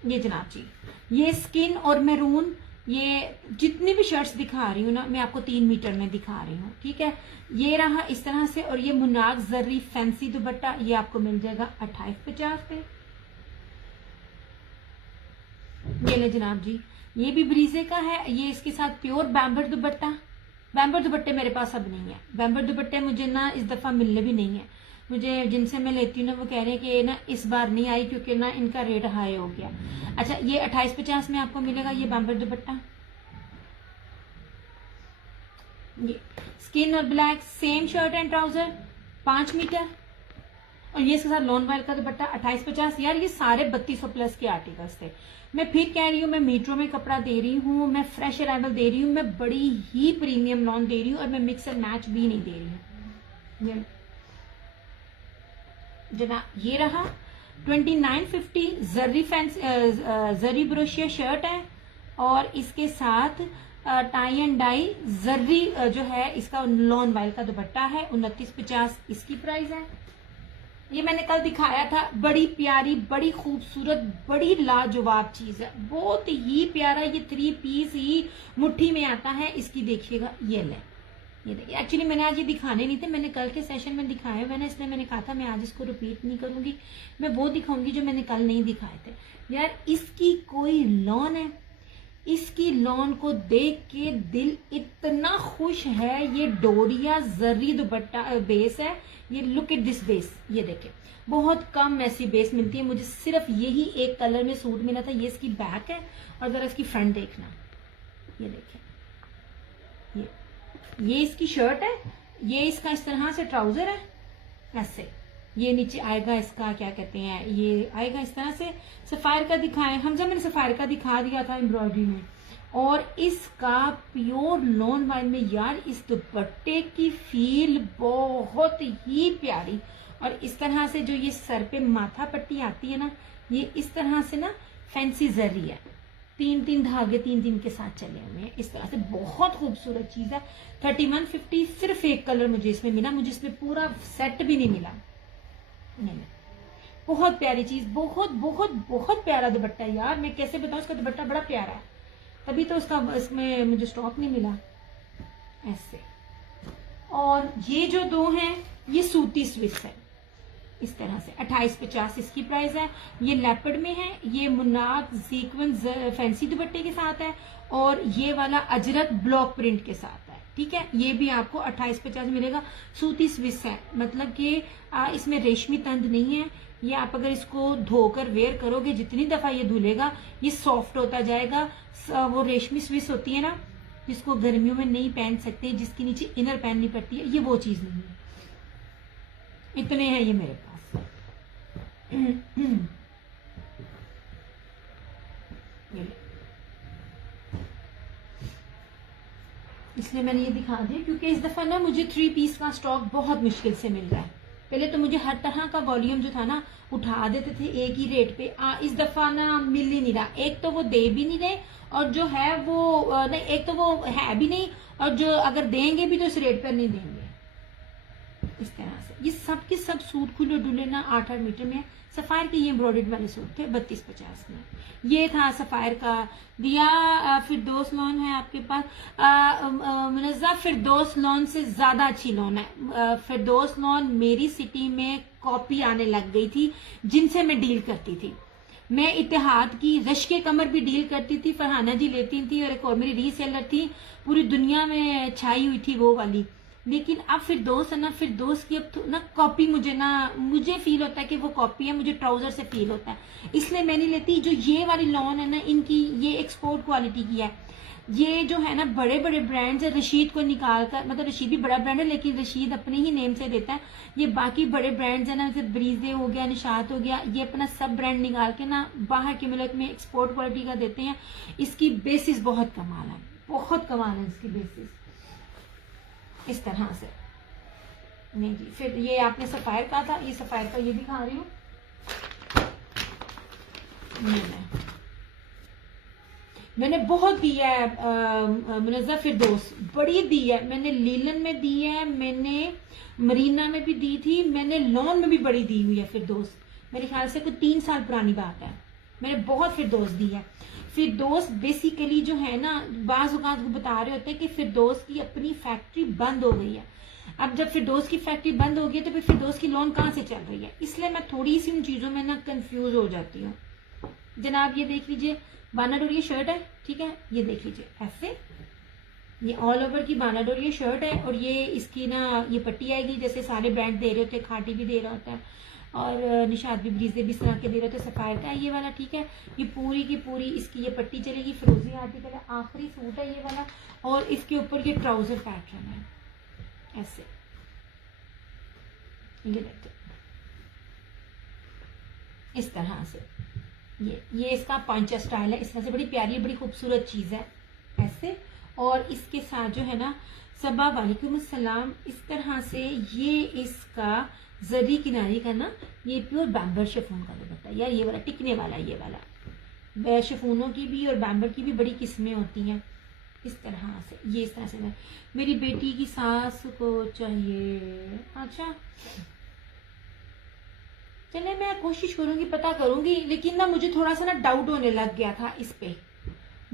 ये जनाब जी, ये स्किन और मैरून, ये जितनी भी शर्ट्स दिखा रही हूँ ना, मैं आपको 3 मीटर में दिखा रही हूँ, ठीक है। ये रहा इस तरह से। और ये मुनाक जर्री फैंसी दुपट्टा, ये आपको मिल जाएगा 2850 पे। ये ले जनाब जी, ये भी ब्रीजे का है। ये इसके साथ प्योर बैम्बर दुपट्टा। बैम्बर दुपट्टे मेरे पास अब नहीं है। बैम्बर दुपट्टे मुझे ना इस दफा मिलने भी नहीं है। मुझे जिनसे मैं लेती हूँ ना, वो कह रहे हैं कि ना इस बार नहीं आई क्योंकि ना इनका रेट हाई हो गया। अच्छा, ये 2850 में आपको मिलेगा ये बैम्बर दुपट्टा। ये स्किन और black same shirt and trouser 5 metre, और ये इसके साथ लॉन वाइल का दुपट्टा 2850। यार ये सारे 3200 प्लस के आर्टिकल्स थे। मैं फिर कह रही हूँ, मैं मीट्रो में कपड़ा दे रही हूँ, मैं फ्रेश अराइवल दे रही हूँ, मैं बड़ी ही प्रीमियम लॉन दे रही हूँ, और मैं मिक्स एंड मैच भी नहीं दे रही हूँ। ये जनाब, ये रहा 2950 जर्री फैंसी जर्री ब्रोशिया शर्ट है, और इसके साथ टाई एंड डाई जर्री जो है इसका लॉन वाइल का दुपट्टा है। 2950 इसकी प्राइस है। ये मैंने कल दिखाया था, बड़ी प्यारी, बड़ी खूबसूरत, बड़ी लाजवाब चीज है, बहुत ही प्यारा। ये 3 पीस ही मुट्ठी में आता है। इसकी देखिएगा, ये ले, ये देखिए। एक्चुअली मैंने आज ये दिखाने नहीं थे, मैंने कल के सेशन में दिखाए हुए ना, इसलिए मैंने कहा था मैं आज इसको रिपीट नहीं करूंगी, मैं वो दिखाऊंगी जो मैंने कल नहीं दिखाए थे। यार इसकी कोई लॉन है, इसकी लॉन को देख के दिल इतना खुश है। ये डोरिया जर्री दुपट्टा बेस है। ये लुक एट दिस बेस, ये देखें, बहुत कम ऐसी बेस मिलती है। मुझे सिर्फ यही एक कलर में सूट मिला था। ये इसकी बैक है, और जरा इसकी फ्रंट देखना, ये देखें, ये इसकी शर्ट है, ये इसका इस तरह से ट्राउजर है, ऐसे ये नीचे आएगा, इसका क्या कहते हैं, ये आएगा इस तरह से। सफायर का दिखाएं हमजा, मैंने सफायर का दिखा दिया था एम्ब्रॉयडरी में। और इसका प्योर लॉन वाइल में यार इस दुपट्टे की फील बहुत ही प्यारी। और इस तरह से जो ये सर पे माथा पट्टी आती है ना, ये इस तरह से ना फैंसी जर्री है, 3 धागे 3 के साथ चले हुए हैं इस तरह से, बहुत खूबसूरत चीज है। 3150 सिर्फ एक कलर मुझे इसमें मिला, मुझे इसमें पूरा सेट भी नहीं मिला। नहीं, बहुत प्यारी चीज, बहुत बहुत बहुत प्यारा दुपट्टा है यार। मैं कैसे बताऊं, उसका दुपट्टा बड़ा प्यारा है, तभी तो उसका इसमें मुझे स्टॉक नहीं मिला ऐसे। और ये जो दो हैं, ये सूती स्विस है इस तरह से, 2850 इसकी प्राइस है। ये लेपर्ड में है, ये मुनाक सीक्वेंस फैंसी दुपट्टे के साथ है, और ये वाला अजरक ब्लॉक प्रिंट के साथ है, ठीक है। ये भी आपको 2850 मिलेगा। सूती स्विस है, मतलब कि इसमें रेशमी तंद नहीं है। ये आप अगर इसको धोकर वेयर करोगे, जितनी दफा ये धुलेगा ये सॉफ्ट होता जाएगा। वो रेशमी स्विस होती है ना, जिसको गर्मियों में नहीं पहन सकते, जिसके नीचे इनर पहननी पड़ती है, ये वो चीज नहीं है। इतने हैं ये मेरे पास। इसलिए मैंने ये दिखा दिया क्योंकि इस दफा ना मुझे 3 पीस का स्टॉक बहुत मुश्किल से मिल रहा है। पहले तो मुझे हर तरह का वॉल्यूम जो था ना उठा देते थे एक ही रेट पे, इस दफा ना मिल ही नहीं रहा। एक तो वो दे भी नहीं रहे, और जो है वो नहीं, एक तो वो है भी नहीं, और जो अगर देंगे भी तो इस रेट पर नहीं देंगे इस तरह से। ये सब के सब सूट खुले डुले ना 8-8 मीटर में। सफायर के ये एम्ब्रॉयडर्ड वाले सूट थे 3250 में। ये था सफायर का दिया। फिरदौस लॉन है आपके पास, मुनज़्ज़ा फिरदौस लॉन से ज्यादा अच्छी लॉन है। फिरदौस लॉन मेरी सिटी में कॉपी आने लग गई थी, जिनसे मैं डील करती थी। मैं इत्तेहाद की रश के कमर भी डील करती थी, फरहाना जी लेती थी, और एक और मेरी रीसेलर थी, पूरी दुनिया में छाई हुई थी वो वाली। लेकिन अब फिरदौस है ना, फिरदौस की अब ना कॉपी मुझे फील होता है कि वो कॉपी है, मुझे ट्राउजर से फील होता है, इसलिए मैं नहीं लेती। जो ये वाली लॉन है ना इनकी, ये एक्सपोर्ट क्वालिटी की है। ये जो है ना बड़े बड़े ब्रांड्स है, रशीद को निकाल कर, मतलब रशीद भी बड़ा ब्रांड है लेकिन रशीद अपने ही नेम से देता है। ये बाकी बड़े ब्रांड्स है ना, जैसे ब्रीजे हो गया, निशात हो गया, ये अपना सब ब्रांड निकाल के ना बाहर के मुल्क में एक्सपोर्ट क्वालिटी का देते हैं। इसकी बेसिस बहुत कमाल है, बहुत कमाल है इसकी बेसिस, इस तरह से। नहीं जी, फिर ये आपने सफायर का था, ये सफायर का ये दिखा रही हूँ। मैंने बहुत दी है मुनज़्ज़ा फिरदौस, बड़ी दी है मैंने, लीलन में दी है मैंने, मरीना में भी दी थी मैंने, लॉन में भी बड़ी दी हुई है फिरदौस। मेरे ख्याल से कोई 3 साल पुरानी बात है, मैंने बहुत फिरदौस दी है। फिरदौस बेसिकली जो है ना, बाज़ औक़ात को बता रहे होते हैं कि फिरदौस की अपनी फैक्ट्री बंद हो गई है। अब जब फिरदौस की फैक्ट्री बंद हो गई तो फिर फिरदौस की लॉन कहाँ से चल रही है, इसलिए मैं थोड़ी सी उन चीजों में ना कंफ्यूज हो जाती हूँ। जनाब ये देख लीजिए, बानाडोरिया शर्ट है, ठीक है, ये देख लीजिए ऐसे, ये ऑल ओवर की बानाडोरिया शर्ट है और ये इसकी ना ये पट्टी आएगी, जैसे सारे ब्रांड दे रहे होते हैं, खाटी भी दे रहा होता है और निशात भी, ब्रीजे भी इस तरह के दे रहे होते हैं। सफायर का है ये वाला, ठीक है, ये पूरी की पूरी इसकी ये पट्टी चलेगी, फिरोजी आर्टिकल है, आखिरी सूट है ये वाला, और इसके ऊपर ये ट्राउजर पैटर्न है ऐसे, ये देखते इस तरह से। ये इसका पांचा स्टाइल है, इस तरह से, बड़ी प्यारी बड़ी खूबसूरत चीज है ऐसे। और इसके साथ जो है ना, सबा वालेकुम अस्सलाम, इस तरह से ये इसका जरी किनारी का ना, ये प्योर बैम्बर शिफॉन का दुपट्टा यार, ये वाला टिकने वाला, ये वाला शिफोनों की भी और बैम्बर की भी बड़ी किस्में होती हैं इस तरह से। ये इस तरह से मेरी बेटी की सास को चाहिए, अच्छा चले मैं कोशिश करूंगी, पता करूंगी, लेकिन ना मुझे थोड़ा सा ना डाउट होने लग गया था इस पे।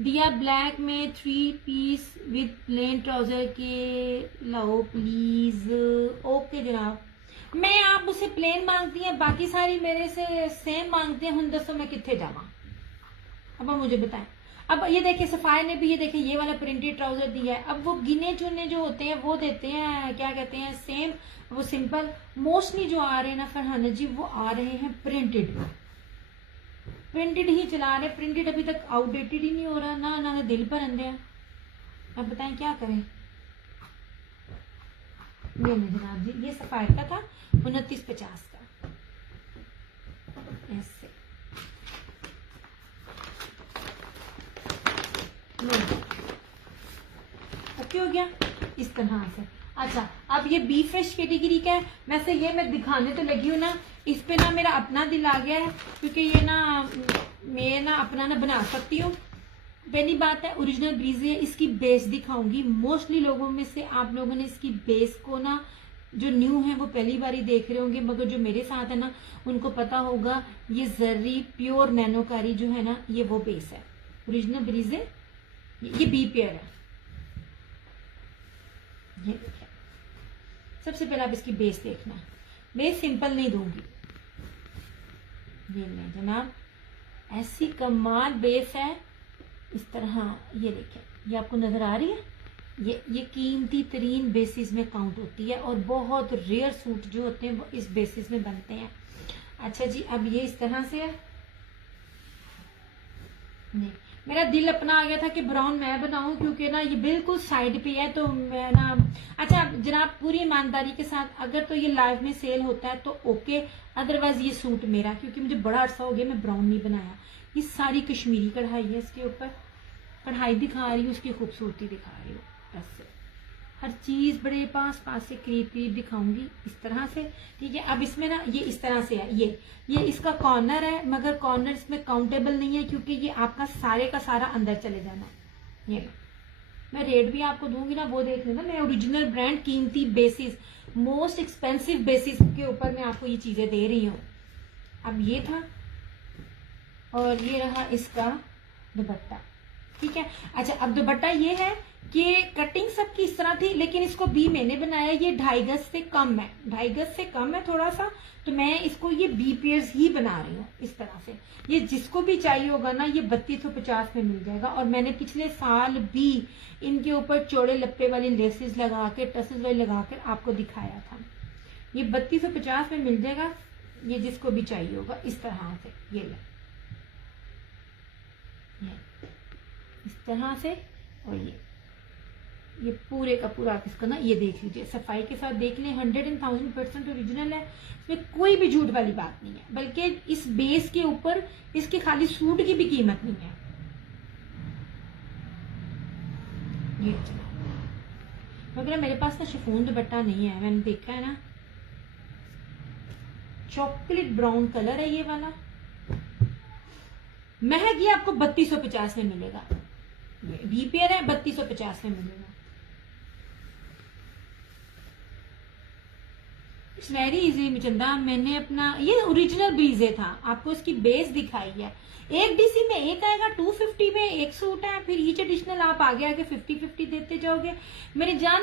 दिया ब्लैक में 3 पीस विद प्लेन ट्राउजर के लाओ प्लीज। ओके जनाब, मैं आप मुझसे प्लेन मांगती हैं, बाकी सारी मेरे से सेम मांगते हैं, हम दसो मैं कितने जावा। अब आप मुझे बताएं। अब ये देखिए सफायर ने भी ये देखिए ये वाला प्रिंटेड ट्राउजर दिया है। अब वो गिने चुने जो होते हैं वो देते हैं, क्या कहते हैं, सेम, वो सिंपल। मोस्टली जो आ रहे हैं ना फरहाना जी, वो आ रहे हैं प्रिंटेड, प्रिंटेड ही चला रहे। प्रिंटेड अभी तक आउटडेटेड ही नहीं हो रहा ना, ना दिल पर अंधे हैं। अब बताएं क्या करें। ये नहीं जनाब जी, ये सफायर का था 2950 का ऐसे। ओके हो गया इस तरह से। अच्छा अब ये बी फिश कैटेगरी का है। वैसे ये मैं दिखाने तो लगी हूँ ना, इस पे ना मेरा अपना दिल आ गया है, क्योंकि ये ना मैं ना अपना ना बना सकती हूँ। पहली बात है ओरिजिनल ब्रीजे है, इसकी बेस दिखाऊंगी। मोस्टली लोगों में से आप लोगों ने इसकी बेस को ना, जो न्यू है वो पहली बार ही देख रहे होंगे, मगर जो मेरे साथ है ना उनको पता होगा ये जर्री प्योर नैनोकारी जो है ना, ये वो बेस है ओरिजिनल ब्रीजे। ये बी पेयर है, ये देखिए। सबसे पहले आप इसकी बेस देखना, बेस सिंपल नहीं दूंगी। ये लें जनाब, ऐसी कमाल बेस है इस तरह। ये देखिए, ये आपको नजर आ रही है, ये कीमती तरीन बेसिस में काउंट होती है और बहुत रेयर सूट जो होते हैं वो इस बेसिस में बनते हैं। अच्छा जी, अब ये इस तरह से है। नहीं, मेरा दिल अपना आ गया था कि ब्राउन मैं बनाऊं, क्योंकि ना ये बिल्कुल साइड पे है तो मैं ना। अच्छा जनाब, पूरी ईमानदारी के साथ, अगर तो ये लाइव में सेल होता है तो ओके, अदरवाइज ये सूट मेरा, क्योंकि मुझे बड़ा अरसा हो गया मैं ब्राउन नहीं बनाया। ये सारी कश्मीरी कढ़ाई है, इसके ऊपर कढ़ाई दिखा रही हूँ, उसकी खूबसूरती दिखा रही हूँ, ऐसे हर चीज बड़े पास से करीब करीब दिखाऊंगी इस तरह से। ठीक है, अब इसमें ना ये इस तरह से है, ये इसका कॉर्नर है, मगर कॉर्नर इसमें काउंटेबल नहीं है, क्योंकि ये आपका सारे का सारा अंदर चले जाना। ये मैं रेट भी आपको दूंगी ना, वो देख लेना। मैं ओरिजिनल ब्रांड कीमती बेसिस, मोस्ट एक्सपेंसिव बेसिस के ऊपर मैं आपको ये चीजें दे रही हूँ। अब ये था और ये रहा इसका दुपट्टा। ठीक है, अच्छा अब दुपट्टा ये है कि कटिंग सबकी इस तरह थी, लेकिन इसको बी मैंने बनाया, ये 2.5 गज से कम है, 2.5 गज से कम है थोड़ा सा, तो मैं इसको ये बी पेयर्स ही बना रही हूँ इस तरह से। ये जिसको भी चाहिए होगा ना, ये 3250 में मिल जाएगा। और मैंने पिछले साल भी इनके ऊपर चौड़े लप्पे वाली लेसेस लगा के, टसेस वाली लगा कर आपको दिखाया था। ये 3250 में मिल जाएगा, ये जिसको भी चाहिए होगा इस तरह से। ये इस तरह से और ये पूरे का पूरा आप इसका ना ये देख लीजिए, सफाई के साथ देख लें, 100% ओरिजिनल है, इसमें कोई भी झूठ वाली बात नहीं है। बल्कि इस बेस के ऊपर इसके खाली सूट की भी कीमत नहीं है। ये मगर मेरे पास ना शिफॉन दुपट्टा नहीं है, मैंने देखा है ना। चॉकलेट ब्राउन कलर है ये वाला, महंग ये आपको 3250 में मिलेगा। वी पेयर है, 3250 में मिलेगा। इट्स वेरी इजी मिचंदा, मैंने अपना ये ओरिजिनल ब्रीजे था, आपको इसकी बेस दिखाई है। एक डीसी में एक आएगा, 250 में एक सूट है, फिर ईच एडिशनल आप आगे आगे 50-50 देते जाओगे मेरी जान।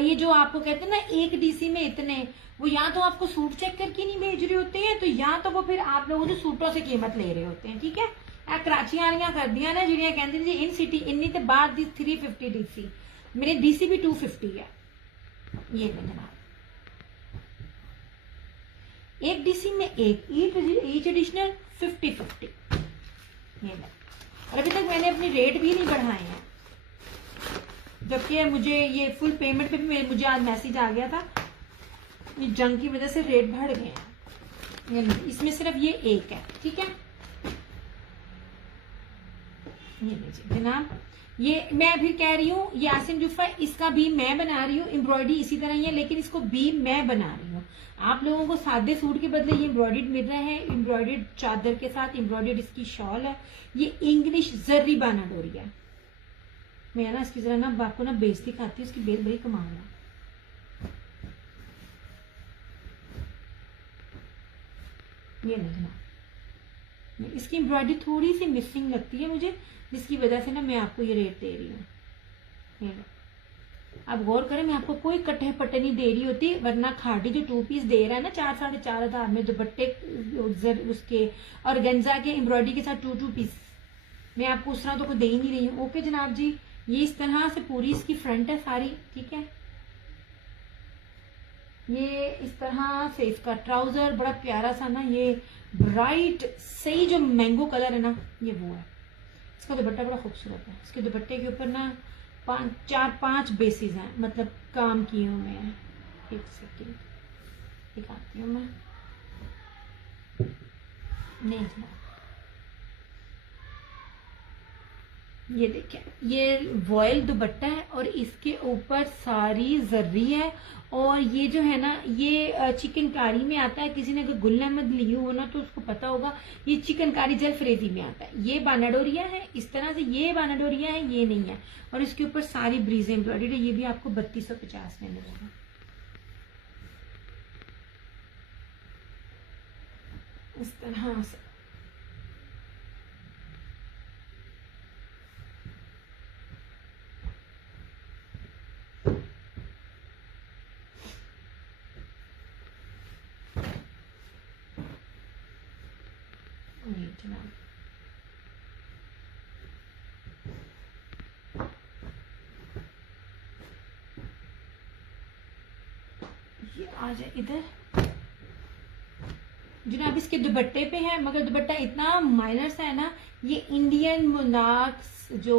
ये जो आपको कहते हैं ना एक डीसी में इतने, वो या तो आपको सूट चेक करके नहीं भेज रहे होते हैं, तो या तो वो फिर आप लोगों जो सूटों से कीमत ले रहे होते हैं। ठीक है, कराची वालियां कर दिया ना जिहड़ियां कहंदी जी इन सिटी इन्नी ते बाद दी 350 डीसी, मेरे डीसी भी 250 है। ये जनाब एक डीसी में एक, ईच एडिशनल 50-50। ये और अभी तक मैंने अपनी रेट भी नहीं बढ़ाए हैं, जबकि मुझे ये फुल पेमेंट पे भी मुझे आज मैसेज आ गया था, ये जंग की वजह से रेट बढ़ गए हैं। इसमें सिर्फ ये एक है। ठीक है, ये लीजिए जनाब, ये मैं भी कह रही हूँ यासिन जुफा, इसका भी मैं बना रही हूँ, एम्ब्रॉयडरी इसी तरह ही है, लेकिन इसको भी मैं बना रही हूँ। आप लोगों को सादे सूट के बदले ये एम्ब्रॉयडर्ड मिल रहा है, एम्ब्रॉयडर्ड चादर के साथ एम्ब्रॉयडर्ड इसकी शॉल है। ये इंग्लिश जर्री बाना डोरी है। मैं ना इसकी जरा ना आपको ना बेस दिखाती हूँ, इसकी बेस बड़ी कमाल है। ये देखना, इसकी एम्ब्रॉयडरी थोड़ी सी मिसिंग लगती है मुझे, जिसकी वजह से ना मैं आपको ये रेट दे रही हूँ। ये आप गौर करें, मैं आपको कोई कटे पट्टे नहीं दे रही होती, वरना खाड़ी जो 2 पीस दे रहा है ना 4-4.5 में दुपट्टे उसके और गंजा के एम्ब्रॉयडरी के साथ 2 पीस, मैं आपको उस तरह तो कोई दे ही नहीं रही हूँ। ओके जनाब जी, ये इस तरह से पूरी इसकी फ्रंट है सारी। ठीक है, ये इस तरह से इसका ट्राउजर बड़ा प्यारा सा ना, ये ब्राइट सही जो मैंगो कलर है ना, ये वो है। इसका दुपट्टा बड़ा खूबसूरत है। इसके दुपट्टे के ऊपर ना 4-5 बेसिस हैं, मतलब काम किए हुए हैं। एक सेकेंड दिखाती हूँ मैं, नहीं ये देखिए, ये वॉयल दुपट्टा है और इसके ऊपर सारी जर्री है। और ये जो है ना, ये चिकनकारी में आता है। किसी ने अगर गुल अहमद ली हो ना तो उसको पता होगा, ये चिकनकारी जलफरेजी में आता है। ये बानाडोरिया है इस तरह से, ये बानाडोरिया है, ये नहीं है। और इसके ऊपर सारी ब्रीज एम्ब्रॉयडरी है। ये भी आपको 3250 में मिलेगा। इस तरह से ये आ जाए इधर जनाब, इसके दुपट्टे पे है, मगर दुपट्टा इतना माइनर सा है ना। ये इंडियन मोनाक्स जो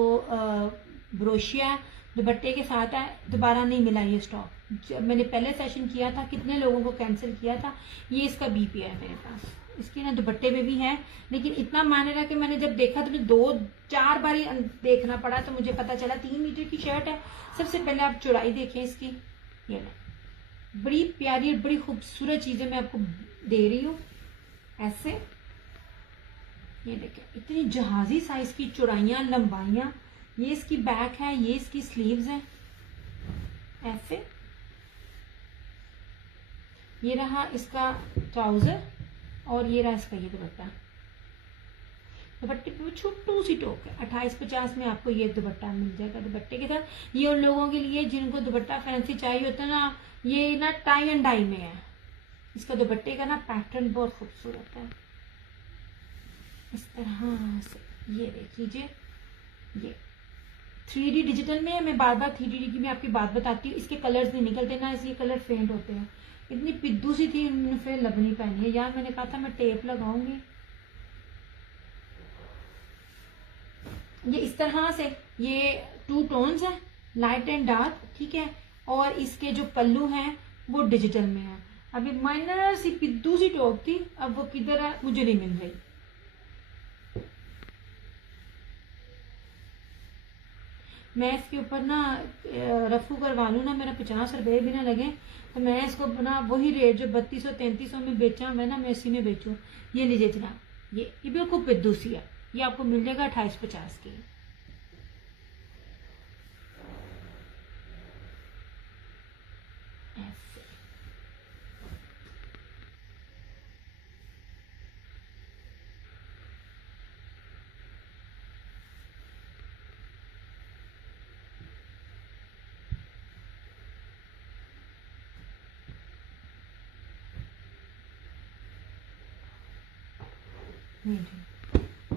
ब्रोशिया दुपट्टे के साथ है, दोबारा नहीं मिला ये स्टॉक। जब मैंने पहले सेशन किया था, कितने लोगों को कैंसिल किया था। ये इसका बीपी है मेरे पास, इसके ना दुपट्टे में भी है, लेकिन इतना मायने रहा कि मैंने जब देखा तो 2-4 बार ही देखना पड़ा, तो मुझे पता चला 3 मीटर की शर्ट है। सबसे पहले आप चौड़ाई देखें इसकी, ये ना बड़ी प्यारी बड़ी खूबसूरत चीजें मैं आपको दे रही हूँ ऐसे। ये देखें, इतनी जहाजी साइज की चौड़ाइयां लंबाइयां। ये इसकी बैक है, ये इसकी स्लीव्स है ऐसे। ये रहा इसका ट्राउजर और ये रहा इसका ये दुपट्टा। दुपट्टे पे छोटू सी टोक है, 2850 में आपको ये दुपट्टा मिल जाएगा दुपट्टे के साथ। ये उन लोगों के लिए जिनको दुपट्टा फैंसी चाहिए होता है ना, ये ना टाई एंड डाई में है। इसका दुपट्टे का ना पैटर्न बहुत खूबसूरत है इस तरह से। ये देख लीजिए, ये 3D डिजिटल में है। मैं बार बार 3D की मैं आपकी बात बताती हूँ, इसके कलर्स नहीं निकलते ना, इसलिए कलर फेंट होते हैं। इतनी पिद्दू सी थी, फिर लगनी पहनी है यार। मैंने कहा था मैं टेप लगाऊंगी, ये इस तरह से, ये 2 टोन्स है, लाइट एंड डार्क, ठीक है। और इसके जो पल्लू हैं वो डिजिटल में है। अभी माइनर सी पिद्दू सी टॉप थी, अब वो किधर है मुझे नहीं मिल रही। मैं इसके ऊपर ना रफू करवा लूँ ना, मेरा 50 रुपए भी ना लगे, तो मैं इसको ना वही रेट जो 3200-3300 में बेचा मैं ना, मैं इसी में बेचूँ। ये लीजिए जनाब, ये बिल्कुल पिद्दू सी है, ये आपको मिल जाएगा 2850 की।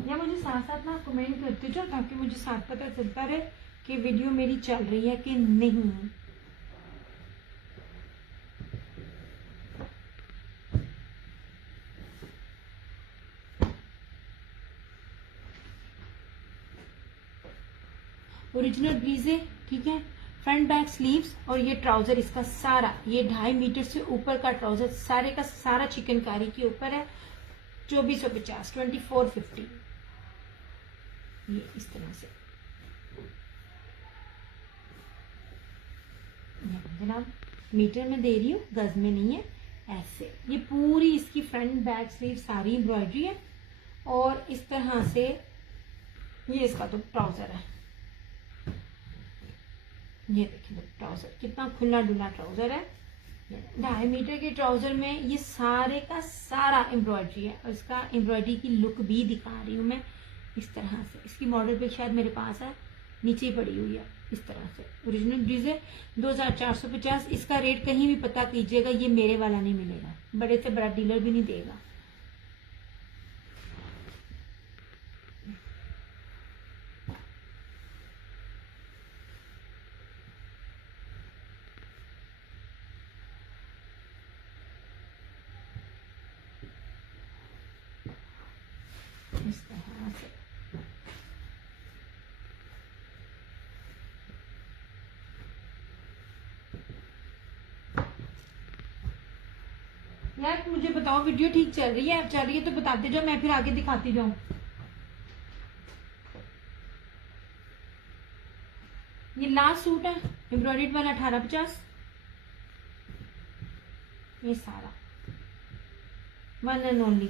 या मुझे साथ साथ ना कमेंट करते जाओ, ताकि मुझे साथ पता चलता रहे कि वीडियो मेरी चल रही है कि नहीं। ओरिजिनल ब्रीजे, ठीक है, फ्रंट बैक स्लीव्स, और ये ट्राउजर इसका सारा, ये 2.5 मीटर से ऊपर का ट्राउजर सारे का सारा चिकनकारी के ऊपर है। 2450, 2450, ये इस तरह से जनाब, मीटर में दे रही हूँ, गज में नहीं है। ऐसे ये पूरी इसकी फ्रंट बैक स्लीव सारी एम्ब्रॉयडरी है, और इस तरह से ये इसका तो ट्राउजर है। ये देखिए ट्राउजर कितना खुला डुला ट्राउजर है। 2.5 मीटर के ट्राउजर में ये सारे का सारा एम्ब्रॉयडरी है, और इसका एम्ब्रॉयडरी की लुक भी दिखा रही हूँ मैं इस तरह से। इसकी मॉडल पे शायद मेरे पास है, नीचे पड़ी हुई है इस तरह से। ओरिजिनल ड्रेस है 2450। इसका रेट कहीं भी पता कीजिएगा, ये मेरे वाला नहीं मिलेगा, बड़े से बड़ा डीलर भी नहीं देगा। इस तरह से यार मुझे बताओ, वीडियो ठीक चल रही है? चल रही है तो बताते जाओ, मैं फिर आगे दिखाती जाऊं। ये लास्ट सूट है एम्ब्रॉयडर्ड वाला 1850। ये सारा वन एंड ओनली,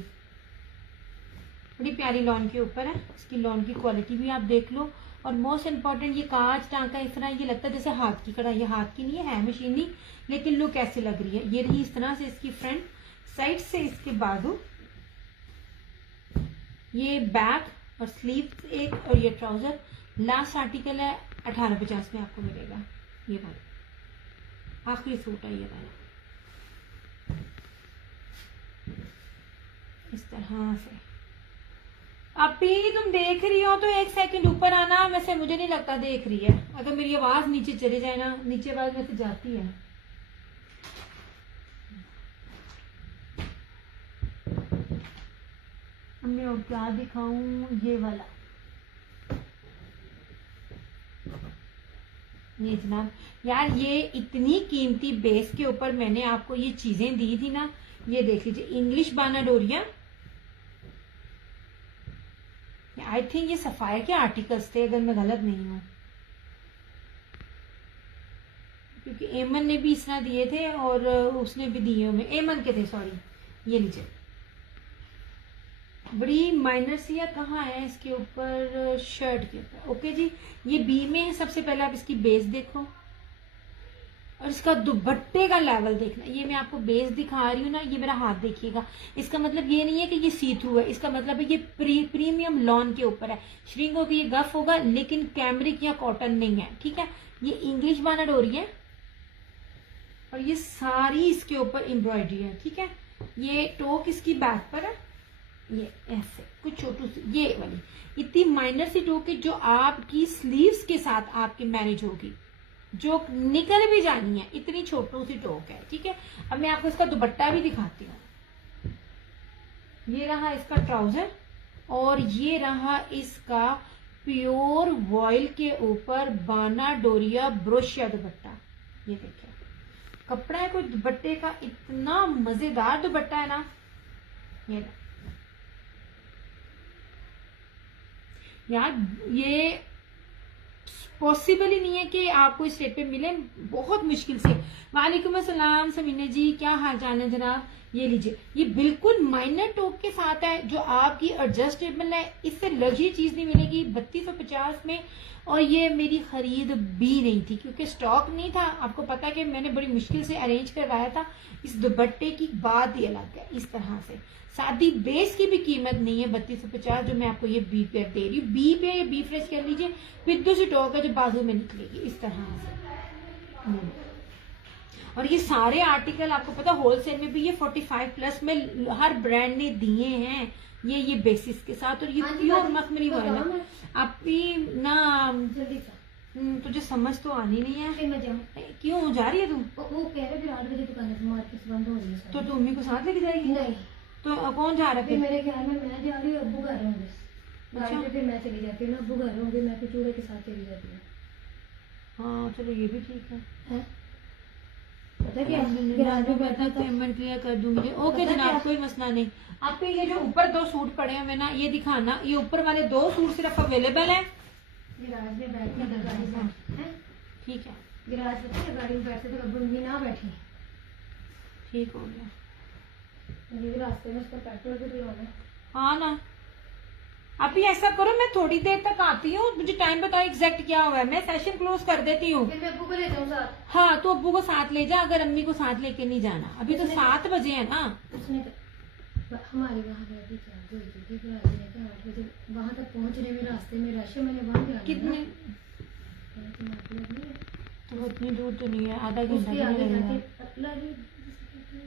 बड़ी प्यारी लॉन के ऊपर है। इसकी लॉन की क्वालिटी भी आप देख लो, और मोस्ट इम्पॉर्टेंट ये कांच टांका इस तरह, ये लगता है जैसे हाथ की कढ़ाई। ये हाथ की नहीं है मशीनी, लेकिन लुक ऐसे लग रही है। ये रही इस तरह से इसकी फ्रंट, साइड से इसके बाजू, ये बैक और स्लीव एक, और ये ट्राउजर। लास्ट आर्टिकल है 1850 में आपको मिलेगा। ये वाला आखिरी सूट है, ये वाला इस तरह से। अभी तुम देख रही हो तो 1 सेकंड ऊपर आना। वैसे मुझे नहीं लगता देख रही है, अगर मेरी आवाज नीचे चली जाए ना, नीचे आवाज में से जाती है। हमने और क्या दिखाऊं, ये वाला। ये जनाब यार, ये इतनी कीमती बेस के ऊपर मैंने आपको ये चीजें दी थी ना। ये देख लीजिए, इंग्लिश बानाडोरिया। आई थिंक ये सफायर के आर्टिकल्स थे, अगर मैं गलत नहीं हूं, क्योंकि एमन ने भी इस तरह दिए थे और उसने भी दिए हुए, एमन के थे सॉरी। ये लीजिए, बड़ी माइनर सी है। कहाँ है इसके ऊपर, शर्ट के ऊपर। ओके जी, ये बी में है। सबसे पहले आप इसकी बेस देखो, और इसका दुपट्टे का लेवल देखना। ये मैं आपको बेस दिखा रही हूँ ना, ये मेरा हाथ देखिएगा। इसका मतलब ये नहीं है कि ये सी थ्रू है, इसका मतलब है ये प्रीमियम लॉन के ऊपर है। श्रिंक होगी, ये गफ होगा, लेकिन कैमरिक या कॉटन नहीं है, ठीक है। ये इंग्लिश बानाडोरी है, और ये सारी इसके ऊपर एम्ब्रॉयडरी है, ठीक है। ये टोक इसकी बैक पर है, ये ऐसे कुछ छोटू सी ये वाली इतनी माइनर सी टोक है, जो आपकी स्लीव्स के साथ आपकी मैरिज होगी, जो निकल भी जानी है। इतनी छोटू सी टोक है, ठीक है। अब मैं आपको इसका दुपट्टा भी दिखाती हूँ। ये रहा इसका ट्राउजर, और ये रहा इसका प्योर वॉइल के ऊपर बाना डोरिया ब्रोशिया दुपट्टा। ये देखिए कपड़ा है कोई दुपट्टे का, इतना मजेदार दुपट्टा है ना। ये यार ये पॉसिबल ही नहीं है कि आपको इस रेट पे मिले, बहुत मुश्किल से। वालेकुम अस्सलाम समीना जी, क्या हाल चाल है जनाब। ये लीजिए, ये बिल्कुल माइनर टोक के साथ है जो आपकी एडजस्टेबल है, इससे लग्जरी चीज नहीं मिलेगी 3250 में। और ये मेरी खरीद भी नहीं थी क्योंकि स्टॉक नहीं था। आपको पता है कि मैंने बड़ी मुश्किल से अरेंज करवाया था। इस दुपट्टे की बात ही अलग है। इस तरह से सादी बेस की भी कीमत नहीं है 3250 जो मैं आपको ये बी पेयर दे रही हूँ। बी पेयर या बी फ्रेश कह लीजिए, बिद्दू सी टॉक है जो बाजू में निकलेगी इस तरह से। और ये सारे आर्टिकल आपको पता होलसेल में भी ये 45+ में हर ब्रांड ने दिए हैं ये बेसिस के साथ। और ये प्योर मखमली वाला आप भी ना तुझे समझ तो आनी नहीं है। मैं जाऊँ? क्यों जा रही है तुम? वो कह रहे 8 बजे दुकान मार्केट बंद हो रही है। तो तुम मम्मी को साथ लेके जाएगी? नहीं। तो कौन जा रहा है? मेरे ख्याल में मैं जा रही हूँ, अब्बू घर होंगे। गाड़ी पे फिर मैं चली जाती हूँ ना, अब्बू घर होंगे, मैं फिर चूड़े के साथ चली जाती हूँ। हाँ चलो ये भी ठीक है। पता क्या गिराज में बैठा था, पेमेंट क्लियर कर दूंगी। ओके जनाब, कोई मसला नहीं। आपके ये जो ऊपर 2 सूट पड़े हुए ना, ये दिखाना, ये ऊपर वाले 2 सूट सिर्फ अवेलेबल है गिराज में बैठ के गाड़ी में। ठीक है, गिराज में गाड़ी में बैठे थे, अब्बू भी ना बैठी। ठीक हो गया। ये रास्ते में उसका पेट्रोल भी डलवाना। हाँ ना, अभी ऐसा करो मैं थोड़ी देर तक आती हूँ, मुझे टाइम बताओ एग्जैक्ट क्या हुआ है, मैं सेशन क्लोज कर देती हूँ। फिर मैं अब्बू को ले जाऊँ साथ। हाँ तो अब्बू को साथ ले जा, अगर अम्मी को साथ लेके नहीं जाना। अभी तो 7 बजे है ना। उसने हमारी वहाँ भी चार्ज हुई थी, फिर आज ने कहा 8 बजे वहाँ तक पहुँचने में रास्ते में रश है, मैंने वहाँ जाना। कितने तो उतनी दूर तो नहीं है, आधा घंटा उसके आगे लगेगा। जाके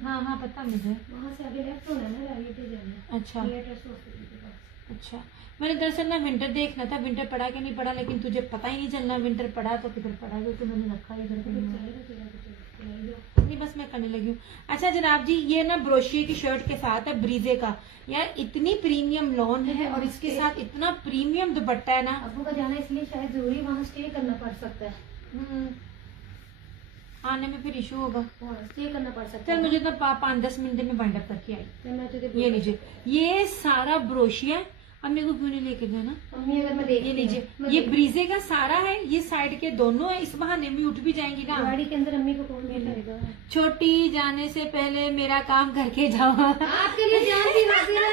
हाँ हाँ पता मुझे। वहाँ से आगे लेफ्ट होना है ना, राइट पे जाना है। अच्छा ट्रस्ट हॉस्पिटल के पास। अच्छा, मैंने दरअसल ना विंटर देखना था, विंटर पड़ा कि नहीं पड़ा, लेकिन तुझे पता ही नहीं चलना विंटर पड़ा तो किधर पड़ा, क्योंकि मैंने रखा ही इधर नहीं, बस मैं करने लगी हूँ। अच्छा जनाब जी, ये ना ब्रोशिये की शर्ट के साथ है, ब्रीजे का। यार इतनी प्रीमियम लॉन है और इसके साथ इतना प्रीमियम दुपट्टा है ना। अब्बू का जाना इसलिए शायद जरूरी वहाँ स्टे करना पड़ सकता है। आने में फिर इशू होगा, स्टे करना पड़ सकता है। चल मुझे तो 5-10 मिनट में वाइंड अप करके आई। मैं तुझे ये लीजिए, ये सारा ब्रोशिया। अम्मी को क्यों नहीं लेके जाना? मम्मी अगर मैं देख ये लीजिए, ये ब्रीजे का सारा है, ये साइड के दोनों है, इस बहाने में उठ भी जाएंगी ना। गाड़ी के अंदर अम्मी को कौन बैठाएगा? छोटी जाने से पहले मेरा काम करके जाओ। आपके लिए जान भी हाजिर है।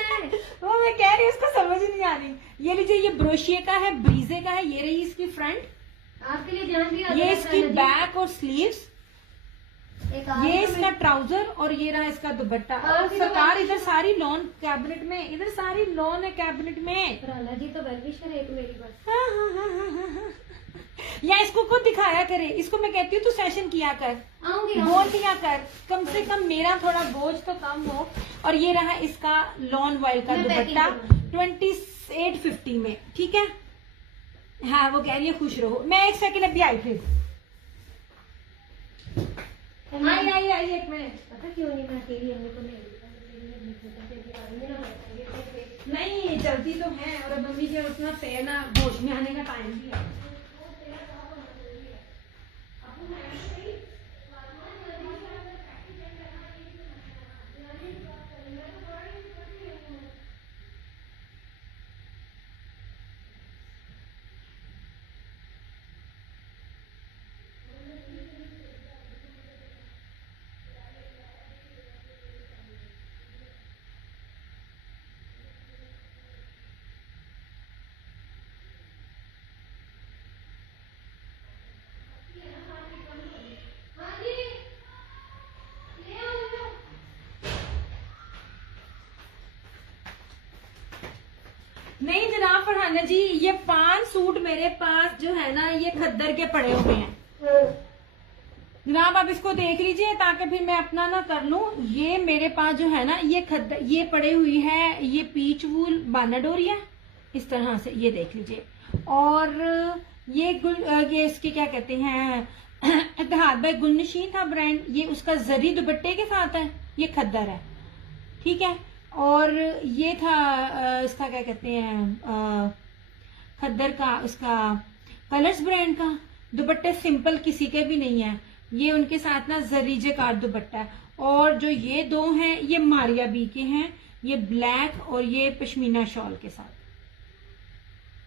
वो मैं कह रही हूँ, उसको समझ ही नहीं आ रही। ये लीजिए, ये ब्रोशिये का है, ब्रीजे का है। ये रही इसकी फ्रंट, आपके लिए जान भी हाजिर है। ये इसकी बैक और स्लीव्स, ये इसका ट्राउजर और ये रहा इसका दुपट्टा। और सरकार इधर सारी लॉन कैबिनेट में, इधर सारी लॉन है कैबिनेट में। राला जी तो वेलविशर है एक मेरी बस। या इसको खुद दिखाया करे, इसको मैं कहती हूँ तू सेशन किया कर, बोल दिया कर, कम से कम मेरा थोड़ा बोझ तो कम हो। और ये रहा इसका लॉन वाइल का दुपट्टा 2850 में, ठीक है। हाँ वो कह रही है खुश रहो। मैं 1 सेकंड अभी आई, फिर आई 1 मिनट। पता क्यों नहीं मैं अकेली अम्मी को नहीं जल्दी तो है, और अब मम्मी के उतना फेर ना होश में आने का टाइम भी है। नहीं जनाब फरहाना जी, ये 5 सूट मेरे पास जो है ना, ये खद्दर के पड़े हुए हैं जनाब। आप इसको देख लीजिए ताकि फिर मैं अपना ना कर लूं। ये मेरे पास जो है ना, ये खद्दर ये पड़े हुई है, ये पीच वूल बानाडोरिया इस तरह से, ये देख लीजिए। और ये इसके क्या कहते हैं, इत्तेहाद भाई गुलनशीन था ब्रांड, ये उसका जरी दुपट्टे के साथ है, ये खद्दर है, ठीक है। और ये था इसका क्या कहते हैं, खद्दर का, उसका कलर्स ब्रांड का। दुपट्टे सिंपल किसी के भी नहीं है, ये उनके साथ ना जरीजे कार दुपट्टा है। और जो ये दो हैं ये मारिया बी के हैं, ये ब्लैक और ये पश्मीना शॉल के साथ।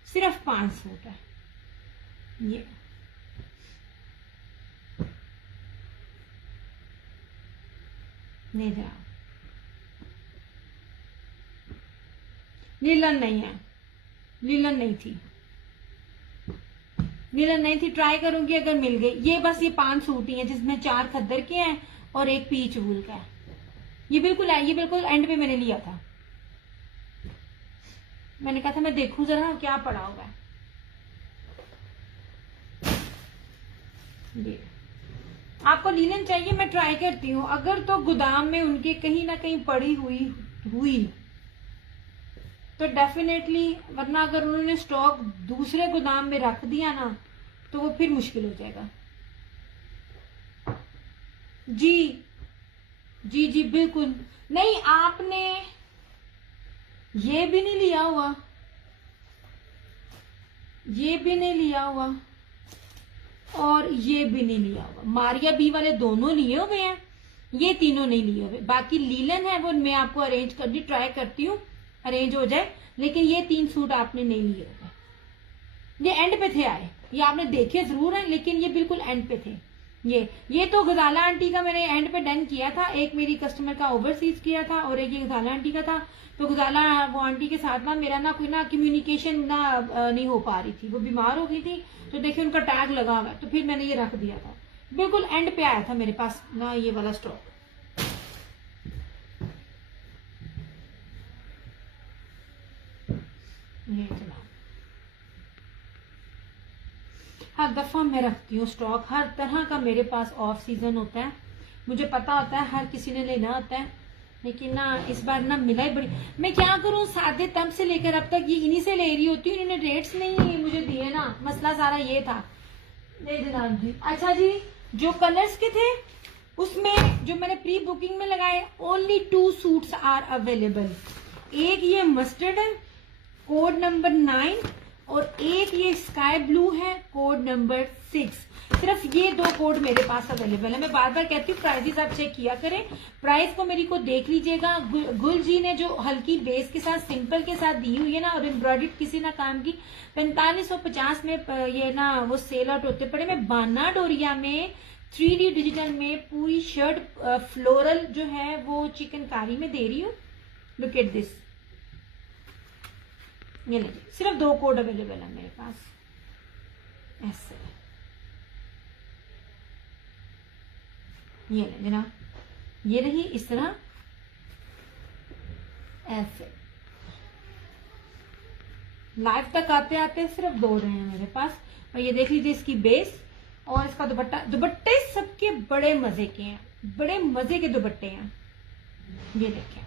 सिर्फ 5 सूट है ये। नहीं जरा लीलन नहीं है, लीलन नहीं थी, लीलन नहीं थी। ट्राई करूंगी अगर मिल गई। ये बस ये 5 सूट ही हैं जिसमें 4 खद्दर के हैं और एक पीच वूल का है। ये बिल्कुल एंड पे मैंने लिया था। मैंने कहा था मैं देखूं जरा क्या पड़ा हुआ है। ये आपको लीलन चाहिए, मैं ट्राई करती हूँ। अगर तो गोदाम में उनके कहीं ना कहीं पड़ी हुई तो डेफिनेटली, वरना अगर उन्होंने स्टॉक दूसरे गोदाम में रख दिया ना तो वो फिर मुश्किल हो जाएगा। जी जी जी बिल्कुल नहीं, आपने ये भी नहीं लिया हुआ, ये भी नहीं लिया हुआ और ये भी नहीं लिया हुआ। मारिया बी वाले दोनों लिए हुए हैं, ये तीनों नहीं लिए हुए। बाकी लीलन है वो मैं आपको अरेंज करनी ट्राई करती हूँ, अरेंज हो जाए। लेकिन ये 3 सूट आपने नहीं लिए हुए, ये एंड पे थे आए। ये आपने देखे जरूर है लेकिन ये बिल्कुल एंड पे थे। ये तो गजाला आंटी का मैंने एंड पे डन किया था। एक मेरी कस्टमर का ओवरसीज किया था और एक ये गजाला आंटी का था। तो गजाला वो आंटी के साथ ना मेरा ना कोई ना कम्युनिकेशन ना नहीं हो पा रही थी, वो बीमार हो गई थी। तो देखिए उनका टैग लगा हुआ है, तो फिर मैंने ये रख दिया था। बिल्कुल एंड पे आया था मेरे पास ना ये वाला स्टॉक। ये चला, हर दफा मैं रखती हूँ स्टॉक। हर तरह का मेरे पास ऑफ सीजन होता है, मुझे पता होता है हर किसी ने लेना होता है। लेकिन ना इस बार ना मिला ही बड़ी। मैं क्या करूं, सादे तब से लेकर अब तक ये इन्हीं से ले रही होती हूँ। इन्होंने रेट्स नहीं मुझे दिए ना, मसला सारा ये था। नहीं जनाब जी। अच्छा जी, जो कलर्स के थे उसमें जो मैंने प्री बुकिंग में लगाए, ओनली 2 सूट्स आर अवेलेबल। एक ये मस्टर्ड है कोड नंबर 9 और एक ये स्काई ब्लू है कोड नंबर 6। सिर्फ ये 2 कोड मेरे पास अवेलेबल है। मैं बार बार कहती हूँ प्राइसेस आप चेक किया करें, प्राइस को मेरी को देख लीजिएगा। गुल जी ने जो हल्की बेस के साथ सिंपल के साथ दी हुई है ना, और एम्ब्रॉयडर्ड किसी ना काम की 4550 में ये ना वो सेल आउट होते पड़े। मैं बाना डोरिया में 3D डिजिटल में पूरी शर्ट फ्लोरल जो है वो चिकनकारी में दे रही हूँ। लुक एट दिस, ये लीजिए। सिर्फ 2 कोड अवेलेबल है मेरे पास ऐसे। ये ले ना, ये रही इस तरह ऐसे। लाइव तक आते आते सिर्फ 2 रहे हैं मेरे पास। और ये देख लीजिए इसकी बेस और इसका दुपट्टा। दुपट्टे सबके बड़े मजे के हैं, बड़े मजे के दुपट्टे हैं। ये देखें,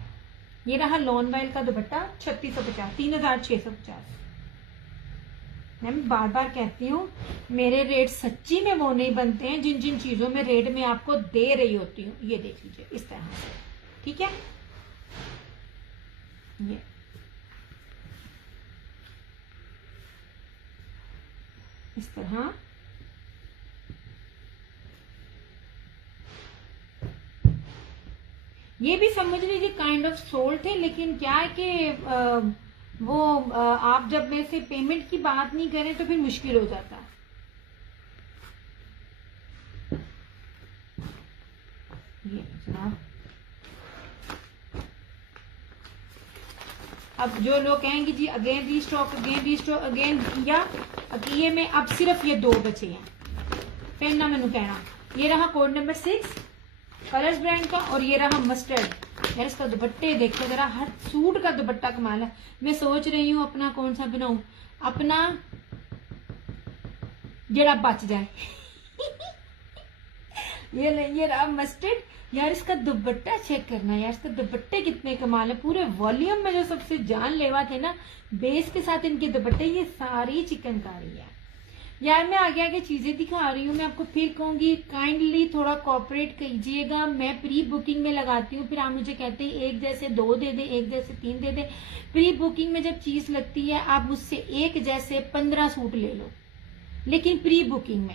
ये रहा लॉन वाइल का दुपट्टा 3650, 3650। मैं बार बार कहती हूँ मेरे रेट सच्ची में वो नहीं बनते हैं जिन जिन चीजों में रेट में आपको दे रही होती हूँ। ये देख लीजिए इस तरह से, ठीक है। ये इस तरह ये भी समझ लीजिए काइंड ऑफ सोल्ड थे। लेकिन क्या है कि आप जब में से पेमेंट की बात नहीं करें तो फिर मुश्किल हो जाता। ये जनाब, अब जो लोग कहेंगे जी अगेन रीस्टॉक, अगेन किया ये में, अब सिर्फ ये 2 बचे हैं। फिर ना मैंने कहना। ये रहा कोड नंबर 6 कलर्स ब्रांड का और ये रहा मस्टर्ड। यार इसका दुपट्टे देखो जरा, हर सूट का दुपट्टा कमाल है। मैं सोच रही हूँ अपना कौन सा बनाऊं, अपना जरा बच जाए। ये रहा मस्टर्ड। यार इसका दुपट्टा चेक करना, यार इसका दुपट्टे कितने कमाल है। पूरे वॉल्यूम में जो सबसे जानलेवा थे ना बेस के साथ इनके दुपट्टे, ये सारी चिकनकारी है। यार मैं आगे आगे चीजें दिखा रही हूँ, मैं आपको फिर कहूंगी काइंडली थोड़ा कोऑपरेट कीजिएगा। मैं प्री बुकिंग में लगाती हूँ, फिर आप मुझे कहते हैं एक जैसे 2 दे दे, एक जैसे 3 दे दे। प्री बुकिंग में जब चीज लगती है आप मुझसे एक जैसे 15 सूट ले लो, लेकिन प्री बुकिंग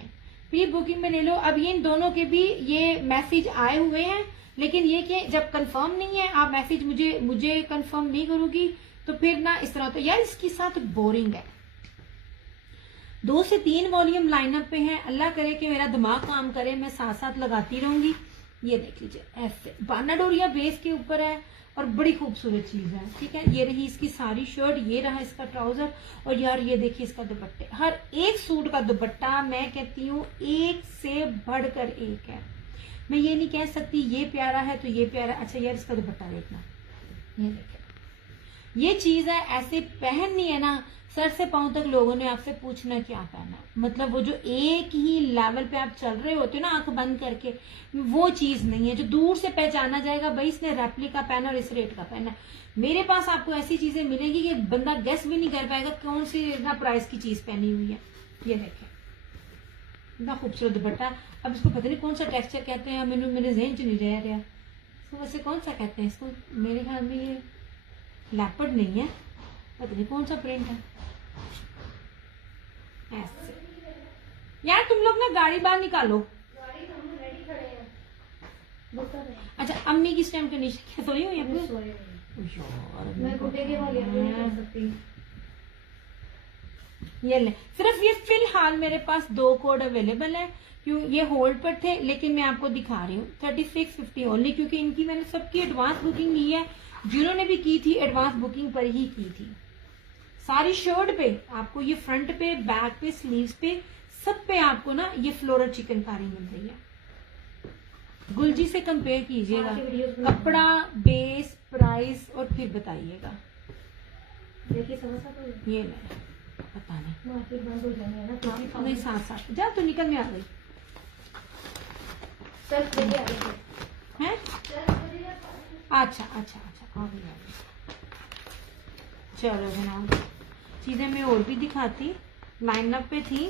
में ले लो। अब ये इन दोनों के भी ये मैसेज आए हुए हैं, लेकिन ये कि जब कंफर्म नहीं है आप मैसेज मुझे कंफर्म नहीं करोगी तो फिर ना इस तरह, तो यार इसके साथ बोरिंग है। 2 से 3 वॉल्यूम लाइनअप पे हैं। अल्लाह करे कि मेरा दिमाग काम करे, मैं साथ साथ लगाती रहूंगी। ये देख लीजिए ऐसे बानाडोरिया बेस के ऊपर है और बड़ी खूबसूरत चीज है। ठीक है, ये रही इसकी सारी शर्ट, ये रहा इसका ट्राउजर, और यार ये देखिए इसका दुपट्टे। हर एक सूट का दुपट्टा मैं कहती हूँ एक से बढ़कर एक है। मैं ये नहीं कह सकती ये प्यारा है तो ये प्यारा। अच्छा यार इसका दुपट्टा देखना, ये देखिए ये चीज है ऐसे पहननी है ना, सर से पांव तक लोगों ने आपसे पूछना क्या पहना। मतलब वो जो एक ही लेवल पे आप चल रहे होते हो ना आंख बंद करके, वो चीज नहीं है जो दूर से पहचाना जाएगा भाई इसने रेप्लिका पहना और इस रेट का पहना। मेरे पास आपको ऐसी चीजें मिलेंगी कि बंदा गेस भी नहीं कर पाएगा कौन सी इतना प्राइस की चीज पहनी हुई है। ये देखें इतना खूबसूरत दुपट्टा। अब इसको पता नहीं कौन सा टेक्सचर कहते हैं, मेरे जेहन च नहीं रह रहा इसको, वैसे कौन सा कहते हैं इसको। मेरे ख्याल में ये लैपर्ड नहीं है, पता नहीं कौन सा प्रिंट है। ऐसे यार तुम लोग ना गाड़ी बाहर निकालो। अच्छा अम्मी किस टाइम कंडीशन क्या सोई हुई है? ये ले, सिर्फ ये फिलहाल मेरे पास 2 कोड अवेलेबल है, क्यों ये होल्ड पर थे, लेकिन मैं आपको दिखा रही हूँ 3650 ओनली, क्योंकि इनकी मैंने सबकी एडवांस बुकिंग की है। जिन्होंने भी की थी एडवांस बुकिंग पर ही की थी। सारी शर्ट पे आपको ये फ्रंट पे, बैक पे, स्लीव्स पे, सब पे आपको ना ये फ्लोरल चिकनकारी मिल रही है। गुलजी से कंपेयर कीजिएगा कपड़ा, बेस, प्राइस और फिर बताइएगा। ये ले पता नहीं नहीं साथ साथ जा तो निकल में आ गई है। अच्छा अच्छा अच्छा आ गई। चलो जनाब चीजें मैं और भी दिखाती, लाइनअप पे थी।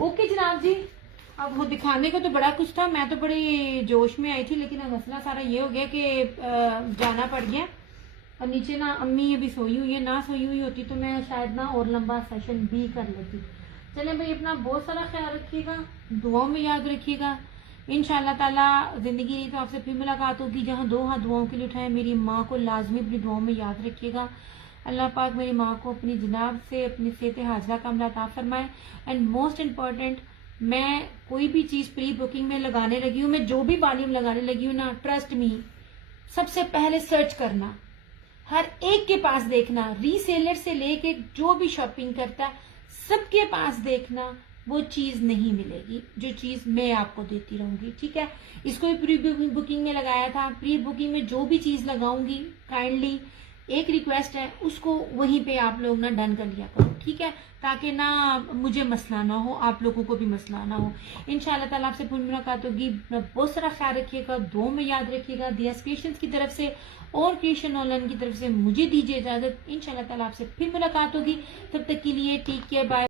ओके जनाब जी, अब वो दिखाने को तो बड़ा कुछ था, मैं तो बड़ी जोश में आई थी, लेकिन अब मसला सारा ये हो गया कि जाना पड़ गया। और नीचे ना अम्मी अभी सोई हुई है, ना सोई हुई होती तो मैं शायद ना और लंबा सेशन भी कर लेती। चले भाई अपना बहुत सारा ख्याल रखिएगा, दुआओं में याद रखिएगा। इंशाअल्लाह ताला जिंदगी रही तो आपसे फिर मुलाकात होगी। जहाँ 2 हाथ दुआओं के लिए उठाए, मेरी माँ को लाजमी अपनी दुआओं में याद रखिएगा। अल्लाह पाक मेरी माँ को अपनी जनाब से अपनी सेहत हाजिरा कामला अता फरमाए। एंड मोस्ट इम्पॉर्टेंट, मैं कोई भी चीज प्री बुकिंग में लगाने लगी हूँ, मैं जो भी वॉल्यूम लगाने लगी हूँ ना, ट्रस्ट मी, सबसे पहले सर्च करना, हर एक के पास देखना, रीसेलर से लेके जो भी शॉपिंग करता है सबके पास देखना, वो चीज नहीं मिलेगी जो चीज मैं आपको देती रहूंगी। ठीक है, इसको भी प्री बुकिंग में लगाया था। प्री बुकिंग में जो भी चीज लगाऊंगी काइंडली एक रिक्वेस्ट है, उसको वहीं पे आप लोग ना डन कर लिया करो। ठीक है, ताकि ना मुझे मसला ना हो, आप लोगों को भी मसला ना हो। इंशाल्लाह ताला आपसे फिर मुलाकात होगी। बहुत सारा ख्याल रखिएगा, दुआ में याद रखिएगा। दियास क्रिएशंस की तरफ से और क्रिएशन ऑनलाइन की तरफ से मुझे दीजिए इजाजत। इंशाल्लाह ताला आपसे फिर मुलाकात होगी, तब तक के लिए टेक केयर, बाय।